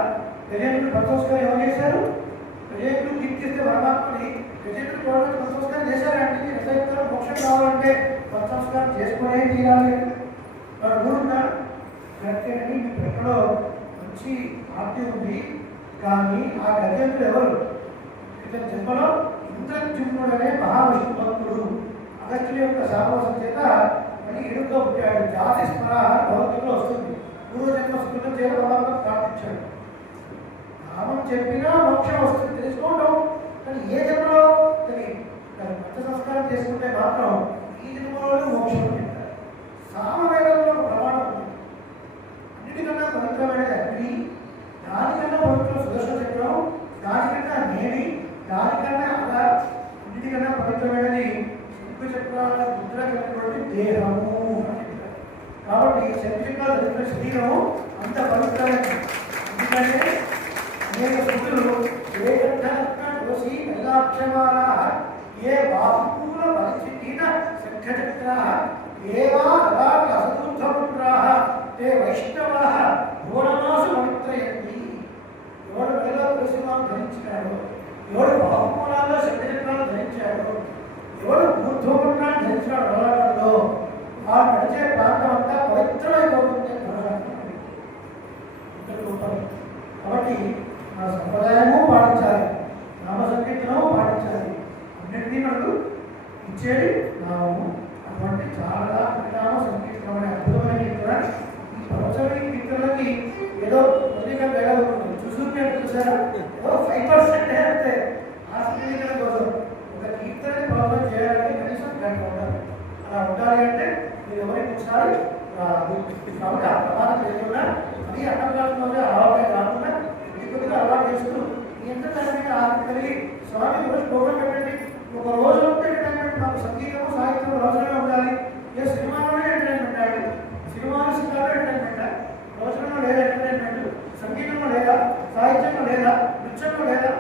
గజేంద్రుడు పత్సంస్కారం ఎవరు చేశారు? గజేంద్రుడు కీర్తిస్తే పరమాత్మని గజేంద్రుడు కూడా పత్సంస్కారం చేశారంటే ఎట్లా మోక్షం కావాలంటే పత్సంస్కారం చేసుకునే తీరాలి. వాడు ఊరున్నా గట్టని మీకు ఎక్కడో మంచి ఆర్తి ఉంది. కానీ ఆ గజేంద్రుడు ఎవరు? ఇతని జన్మలో ఇంద్రజుమ్నుడు అనే మహావిష్ణు భక్తుడు అగస్త్యుని యొక్క శాపవశం చేత మళ్ళీ ఎడుగా పుట్టాడు. జాతి స్మర భౌతికంలో వస్తుంది. పూర్వజన్మ స్మృతం చేత భగవంతుడు ప్రార్థించాడు. నామం చెప్పినా మోక్షం వస్తుంది తెలుసుకోవడం. కానీ ఏ జన్మలో మత సంస్కారం చేసుకుంటే మాత్రం ఈ జన్మలోనే మోక్షం చెప్తారు. సామవేదంలో ప్రమాణం ఉంది. అన్నిటికన్నా పవిత్రమైనది అగ్ని, దానికన్నా పవిత్రం సుదర్శన చక్రం, దానికన్నా నేడి, దానికన్నా అన్నిటికన్నా పవిత్రమైనది శంకు చక్రాల ముద్ర కలిగినటువంటి దేహము. కాబట్టి శంకు చక్రాలు కలిగిన శరీరము అంత పవిత్రమైనది. ఎందుకంటే అనేక శక్తులు ఏ కోసి మెల్లాక్షమాలా ఏ బాహుపూల పరిచిన్న శంఖచక్రా ఏవా అలాంటి అసదూర్ధపుత్రా ఏ వైష్ణవా ఘోరమాసు పవిత్రయండి. ఎవడు మెల్ల తులసిమాను ధరించినాడు, ఎవడు బాహుమూలాల్లో శంఖచక్రాలు ధరించాడు, ఎవడు ఊర్ధ్వపుత్రాన్ని ధరించాడు బలరాటంలో ఆ నడిచే ప్రాంతం అంతా పవిత్రమైపోతుంది. కాబట్టి మన సంప్రదాయము పాటించాలి, నామ సంకీర్తనము పాటించాలి. అన్నింటినీ మనకు ఇచ్చేది నామము. అటువంటి చాలా నామ సంకీర్తనం అనే అద్భుతమైన కీర్తన. ఈ ప్రవచన కీర్తనలకి ఏదో కొద్దిగా తేడా ఉంటుంది. చూసుకుంటే చూసారా ఏదో 5% అంతే. ఆ సంకీర్తన కోసం ఒక కీర్తనని ప్రవచనం చేయాలంటే కనీసం గంట ఉండాలి. అలా ఉండాలి అంటే మీరు ఎవరికి ఒకసారి రాదు. కాబట్టి ఆ ప్రమాణం చేయకుండా అది అన్నప్రాసంలో అలవాటు కాకుండా కొద్దిగా అలవాటు చేస్తూ ఎంత తరగతి ఆసక్తి కలిగి స్వామి రోజు ప్రోగ్రాం పెట్టండి. ఒక రోజు ఎంటర్టైన్మెంట్ మాకు సంగీతము సాహిత్యం రోజునే ఉండాలి. ఏ సినిమాలోనే ఎంటర్టైన్మెంట్ అండి. సినిమాలు సినిమాలో ఎంటర్టైన్మెంట్, రోజులో లేదా ఎంటర్టైన్మెంట్, సంగీతంలో లేదా, సాహిత్యంలో లేదా, నృత్యంలో లేదా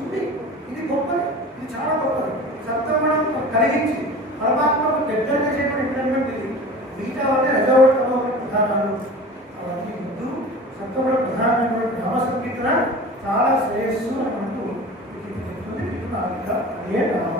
ఉంది. ఇది గొప్పది, ఇది చాలా గొప్పది. సప్తమణం కలిగించి పరమాత్మకు దగ్గర చేసేటువంటి ఎంటర్టైన్మెంట్ ఇది. మిగతా వాళ్ళే రజోవటంలో ప్రధానాలు అవన్నీ ముందు సప్తమణ ప్రధానమైనటువంటి నామ సంకీర్తన చాలా శ్రేయస్సు అని అంటూ చెప్తుంది. అదే నామ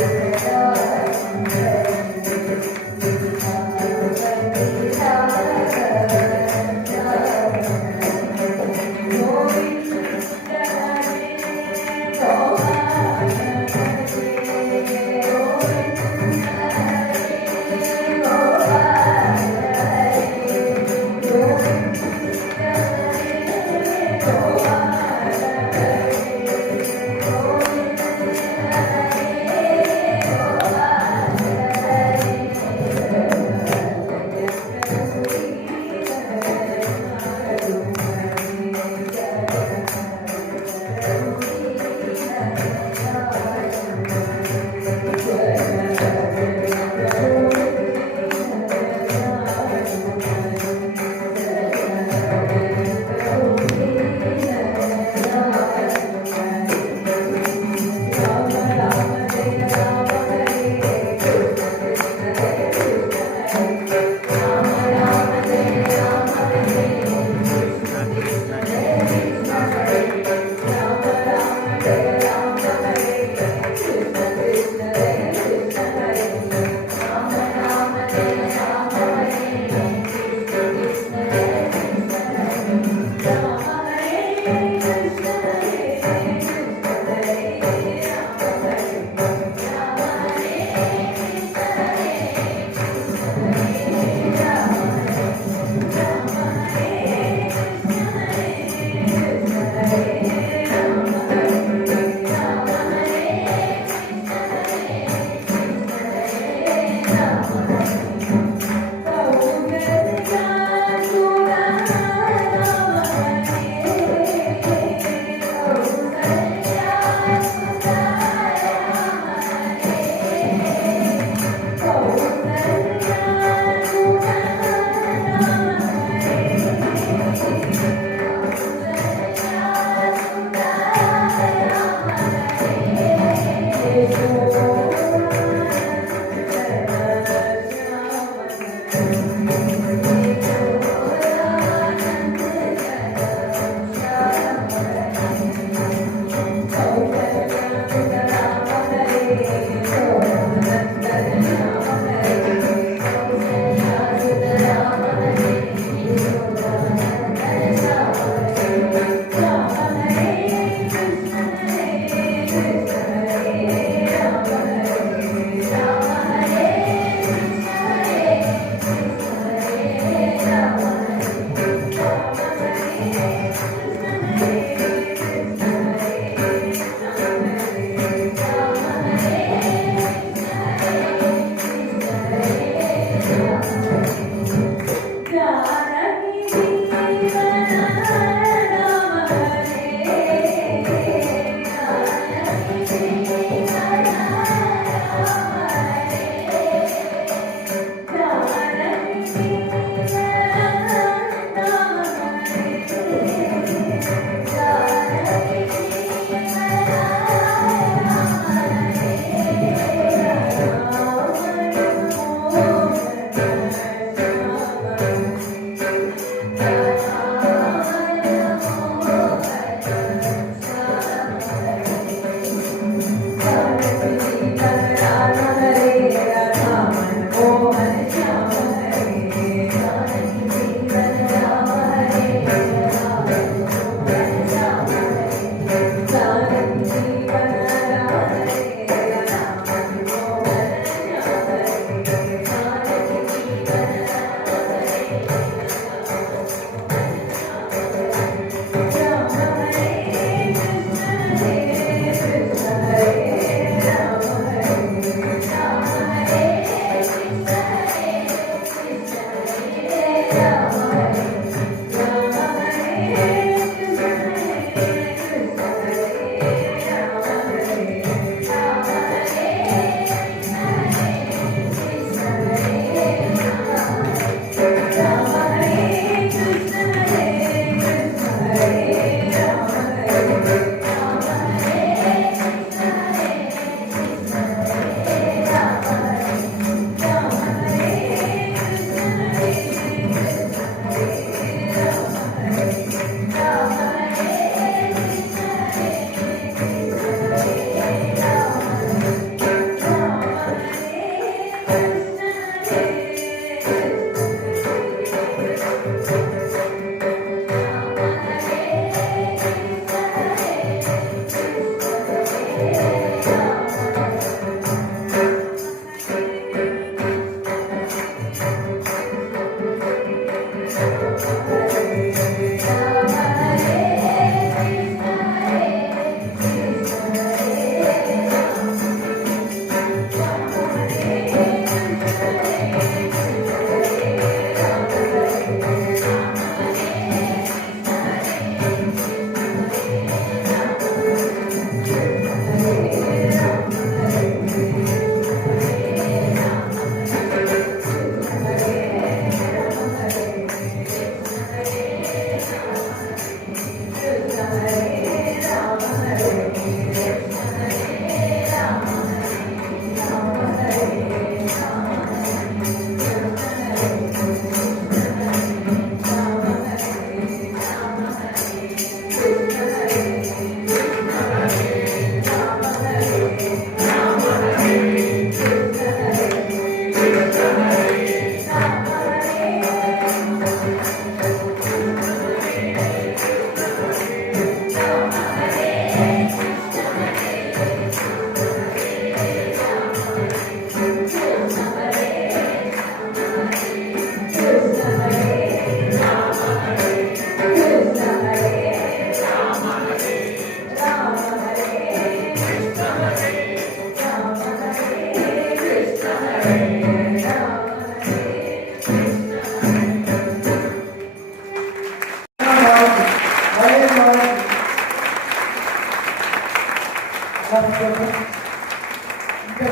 Thank you.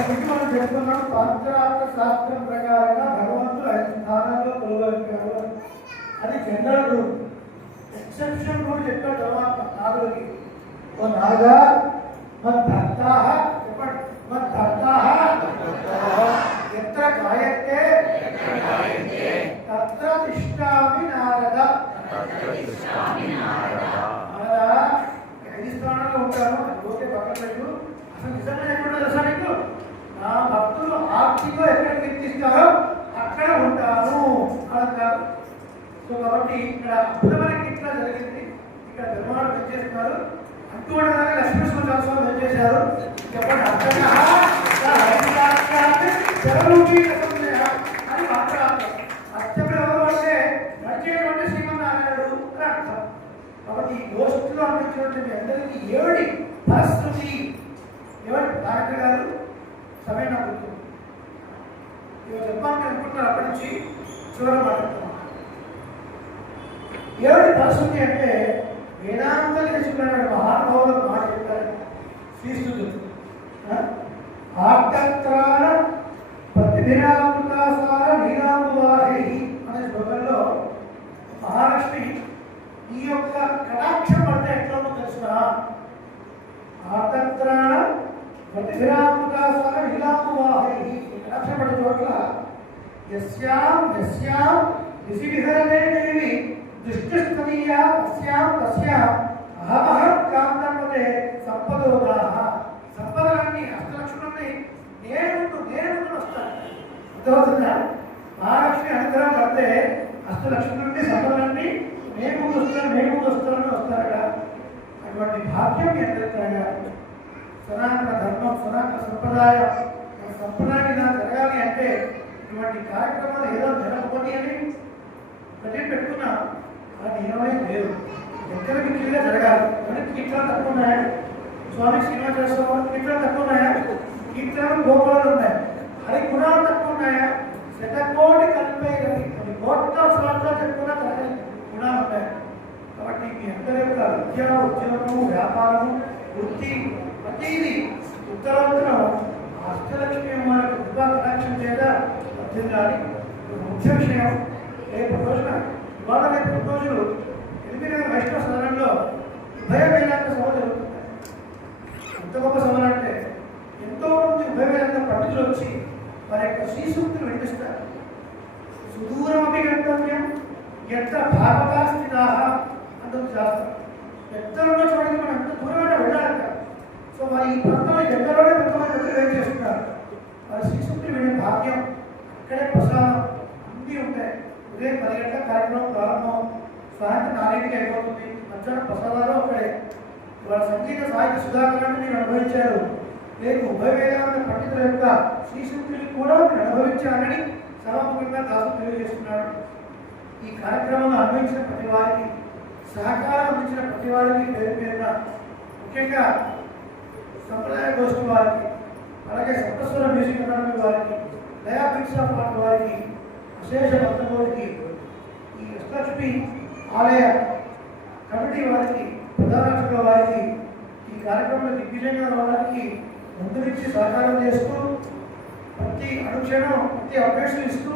ముందు మనం చెప్తున్నాం పాంచరాత్ర శాస్త్రం ప్రకారంగా భగవంతుడు 5 స్థానాల్లో కొలువైపోయారు. అది జనరల్ రూల్. ఎక్సెప్షన్ రూల్ చెప్పిన తర్వాత నాలుగుకి ఓ నాలుగా మద్భక్తాః చెప్పండి మద్భక్తాః ఎత్ర గాయతే తత్ర తిష్ఠామి నారద. నారద 5 స్థానాల్లో ఉంటాను అది ఓకే పక్కన పెట్టు. అసలు నిజంగా ఎక్కడ తెలుసా నీకు? నా భక్తులు ఆర్తిలో ఎక్కడ కీర్తిస్తారో అక్కడ ఉంటాను అంటారు. సో కాబట్టి ఇక్కడ అద్భుతమైన కీర్తన జరిగింది. ఇక్కడ ధర్మాలు పెంచేస్తున్నారు. అంటూ ఉండగానే లక్ష్మీనరసింహ స్వామి వచ్చేశారు. చెప్పండి అర్థంగా అని మాట్లాడారు. అర్థం ఎవరు అంటే నడిచేటువంటి శ్రీమన్నారాయణుడు అని అర్థం. కాబట్టి ఈ గోష్ఠిలో అందించినటువంటి మీ అందరికీ ఏడు పరిస్థితి ఎవరు డాక్టర్ గారు సమయం నాకు ఇవాళ చెప్పాలని అనుకుంటున్నారు. అప్పటి నుంచి చివరి మాట్లాడుతున్నాం. ఏడు పరిస్థితి అంటే వేదాంతం తెలుసుకున్న మహానుభావులకు మాట చెప్పారు. శ్రీస్తుతులు ఆర్తత్రాణ ప్రతిభిరామృతాసార నీరామువాహి అనే శ్లోకంలో మహాలక్ష్మి ఈ యొక్క కటాక్షం అంటే ఎట్లా తెలుసిన ఆర్తత్రాణ ప్రతిభిరామృతాసార నీరామువాహి కటాక్షం పడే చోట్ల యస్యాం దిశి విహరతే దేవి దుష్టస్తనీయా తస్యాం తస్యాం అహమహం కాంతమతే సంపదోదాహ. సంపదలన్నీ అష్టలక్ష్ములని నేను వస్తాను. అర్థమవుతుందా? మహాలక్ష్మి అనుగ్రహం పడితే అష్టలక్ష్ములని సంపదలన్నీ మేము వస్తానని వస్తారట. అటువంటి భాగ్యం ఎంతగా సనాతన ధర్మం సనాతన సంప్రదాయం జరగాలి అంటే ఇటువంటి కార్యక్రమాలు ఏదో జరగకపోతే అని ప్రతి పెట్టుకున్నా ఆ నియమమే లేదు. ఎక్కడికి క్లియర్గా జరగాలి. కానీ కీర్తనలు తక్కువ ఉన్నాయా? స్వామి శ్రీనివాస స్వామి కీర్తనలు తక్కువ ఉన్నాయా? కీర్తనలు గోపాలు ఉన్నాయి. అది గుణాలు తక్కువ ఉన్నాయా? శతకోటి కలిపే కొన్ని కోట్ల శ్లోకాలు చెప్పుకున్నా తరగతి గుణాలు ఉన్నాయి. కాబట్టి మీ అందరి యొక్క విద్య ఉద్యోగము వ్యాపారము వృత్తి ప్రతిదీ ఉత్తరోత్తరం అష్టలక్ష్మి మనకు కృపా కటాక్షం చేత వర్ధిల్లాలి. ముఖ్య విషయం రేపు రోజున ఇవాళ రేపు రోజులు 8 వైష్ణవ సదనంలో ఉభయ వేదాంత సభ జరుగుతుంది. ఎంత గొప్ప సభలు అంటే ఎంతో మంది ఉభయ వేదాంత పండితులు వచ్చి వారి యొక్క శ్రీసూక్తులు వినిపిస్తారు. సుదూరమపి గంతవ్యం ఎంత భాగవతాస్థితాః అంటుంది శాస్త్రం. ఎక్కడున్న చోటికి మనం ఎంత దూరమైన వెళ్ళాలంట. సో మరి ఈ ప్రాంతంలో ఎక్కడోనే కొంతమంది వేరు చేస్తున్నారు. వారి శ్రీసూక్తులు వినే భాగ్యం అక్కడే ప్రసాదం అన్నీ ఉంటాయి. ఉదయం 10 గంటల కార్యక్రమం ప్రారంభం, సాయంత్రం 4కి అయిపోతుంది. మధ్యాహ్నం ప్రసాదాలు అక్కడే. వాళ్ళ సంగీత సాహిత్య సుధాకరాన్ని మీరు అనుభవించారు. లేదు ఉభయ వేదాంత పండితుల యొక్క శ్రీసూక్తులు కూడా మీరు అనుభవించాలని సభాముఖంగా దాసు తెలియజేస్తున్నాడు. ఈ కార్యక్రమంలో అనుభవించిన ప్రతి వారికి సహకారం అందించిన ప్రతి వారికి పేరు పేరున ముఖ్యంగా సంప్రదాయ గోష్ఠి వారికి అలాగే సప్తస్వర మ్యూజిక్ అకాడమీ వారికి దయా పిక్స్ ఆఫ్ ఆర్ట్ వారికి విశేష భక్తులకి ఈ అష్టలక్ష్మి ఆలయ కమిటీ వారికి ప్రధాన వారికి ఈ కార్యక్రమంలో దిగ్విజయంగా రావడానికి ముందు నుంచి సహకారం చేస్తూ ప్రతి అనుక్షణం ప్రతి అప్డేట్స్ ఇస్తూ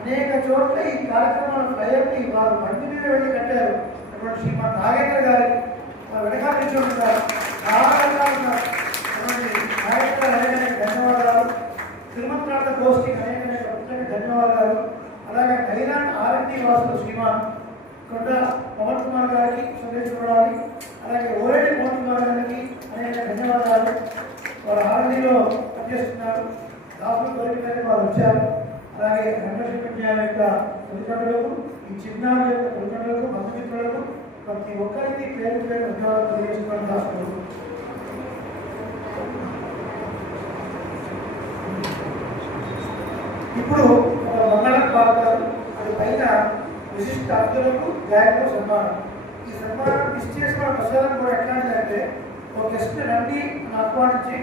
అనేక చోట్ల ఈ కార్యక్రమాల ఫ్లైయర్ని వారు బండి మీద వెళ్ళి కట్టారు. అటువంటి శ్రీమాన్ నాగేంద్ర గారికి వెనకాల నుంచి ఉంటారు. అనేక ధన్యవాదాలు. తిరుమంత్రాల గోష్ఠికి అనేక ధన్యవాదాలు. అలాగే కైలాన్ ఆర్ఎండి వాసులు శ్రీమాన్ కొండ పవన్ కుమార్ గారికి సందేశం చూడాలి. అలాగే ఓరేడి పవన్ కుమార్ గారికి అనేక ధన్యవాదాలు. వారు ఆర్ఎండిలో పనిచేస్తున్నారు. దాసులు కోరిక వారు వచ్చారు. అలాగే రంగశిల్పజ్ఞానం యొక్క తల్లిదండ్రులకు ఈ చిన్నారుల యొక్క తల్లిదండ్రులకు బంధుమిత్రులకు ప్రతి ఒక్కరికి పేరు ధన్యవాదాలు తెలియజేస్తున్నారు దాసులు. ఇప్పుడు మంగళం పాడతారు. అది పైన విశిష్ట అర్జునులకు గాయకులకు సన్మానం. ఈ సన్మానం మిస్ చేసుకున్న ప్రసాదం కూడా ఎట్లాంటిదంటే ఒక గెస్ట్ రండి ఆహ్వానించి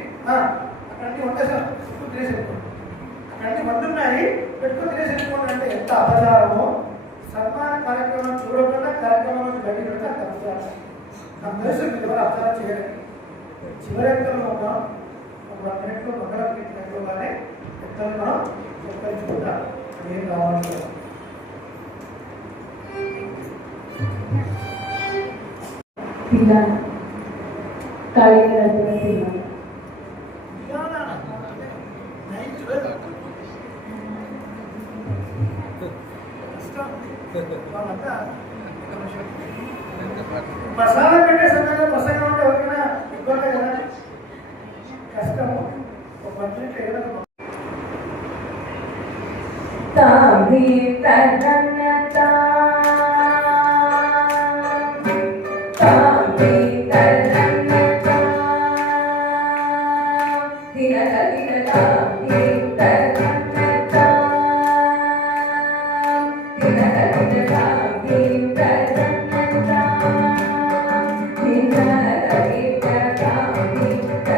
అక్కడికి వంటేసారు తినేసేసుకోండి, అక్కడికి వండున్నాయి పెట్టుకుని తినేసేసుకోండి అంటే ఎంత అపచారమో. సన్మాన కార్యక్రమం చూడకుండా కార్యక్రమం గడి పెడితే అంత అపచారం. నాకు తెలుసు మీరు ఎవరు అపచారం చేయలేదు. చివరి అంతంలో ఉన్నాం. ఒక 1 మినిట్లో మంగళం తిన్నాను ఖాళీగా గడిపిన తిన్నాను మసాలా పెట్టే సమయంలో మసాలా ఉంటే ఎవరికైనా ఇబ్బంది కదా కష్టము ఒక మనిషికి ఏదైనా తావి తన్నతా తావి తన్నతా దినక దినక తావి తన్నతా దినక దినక తావి తన్నతా దినక దినక తావి తన్నతా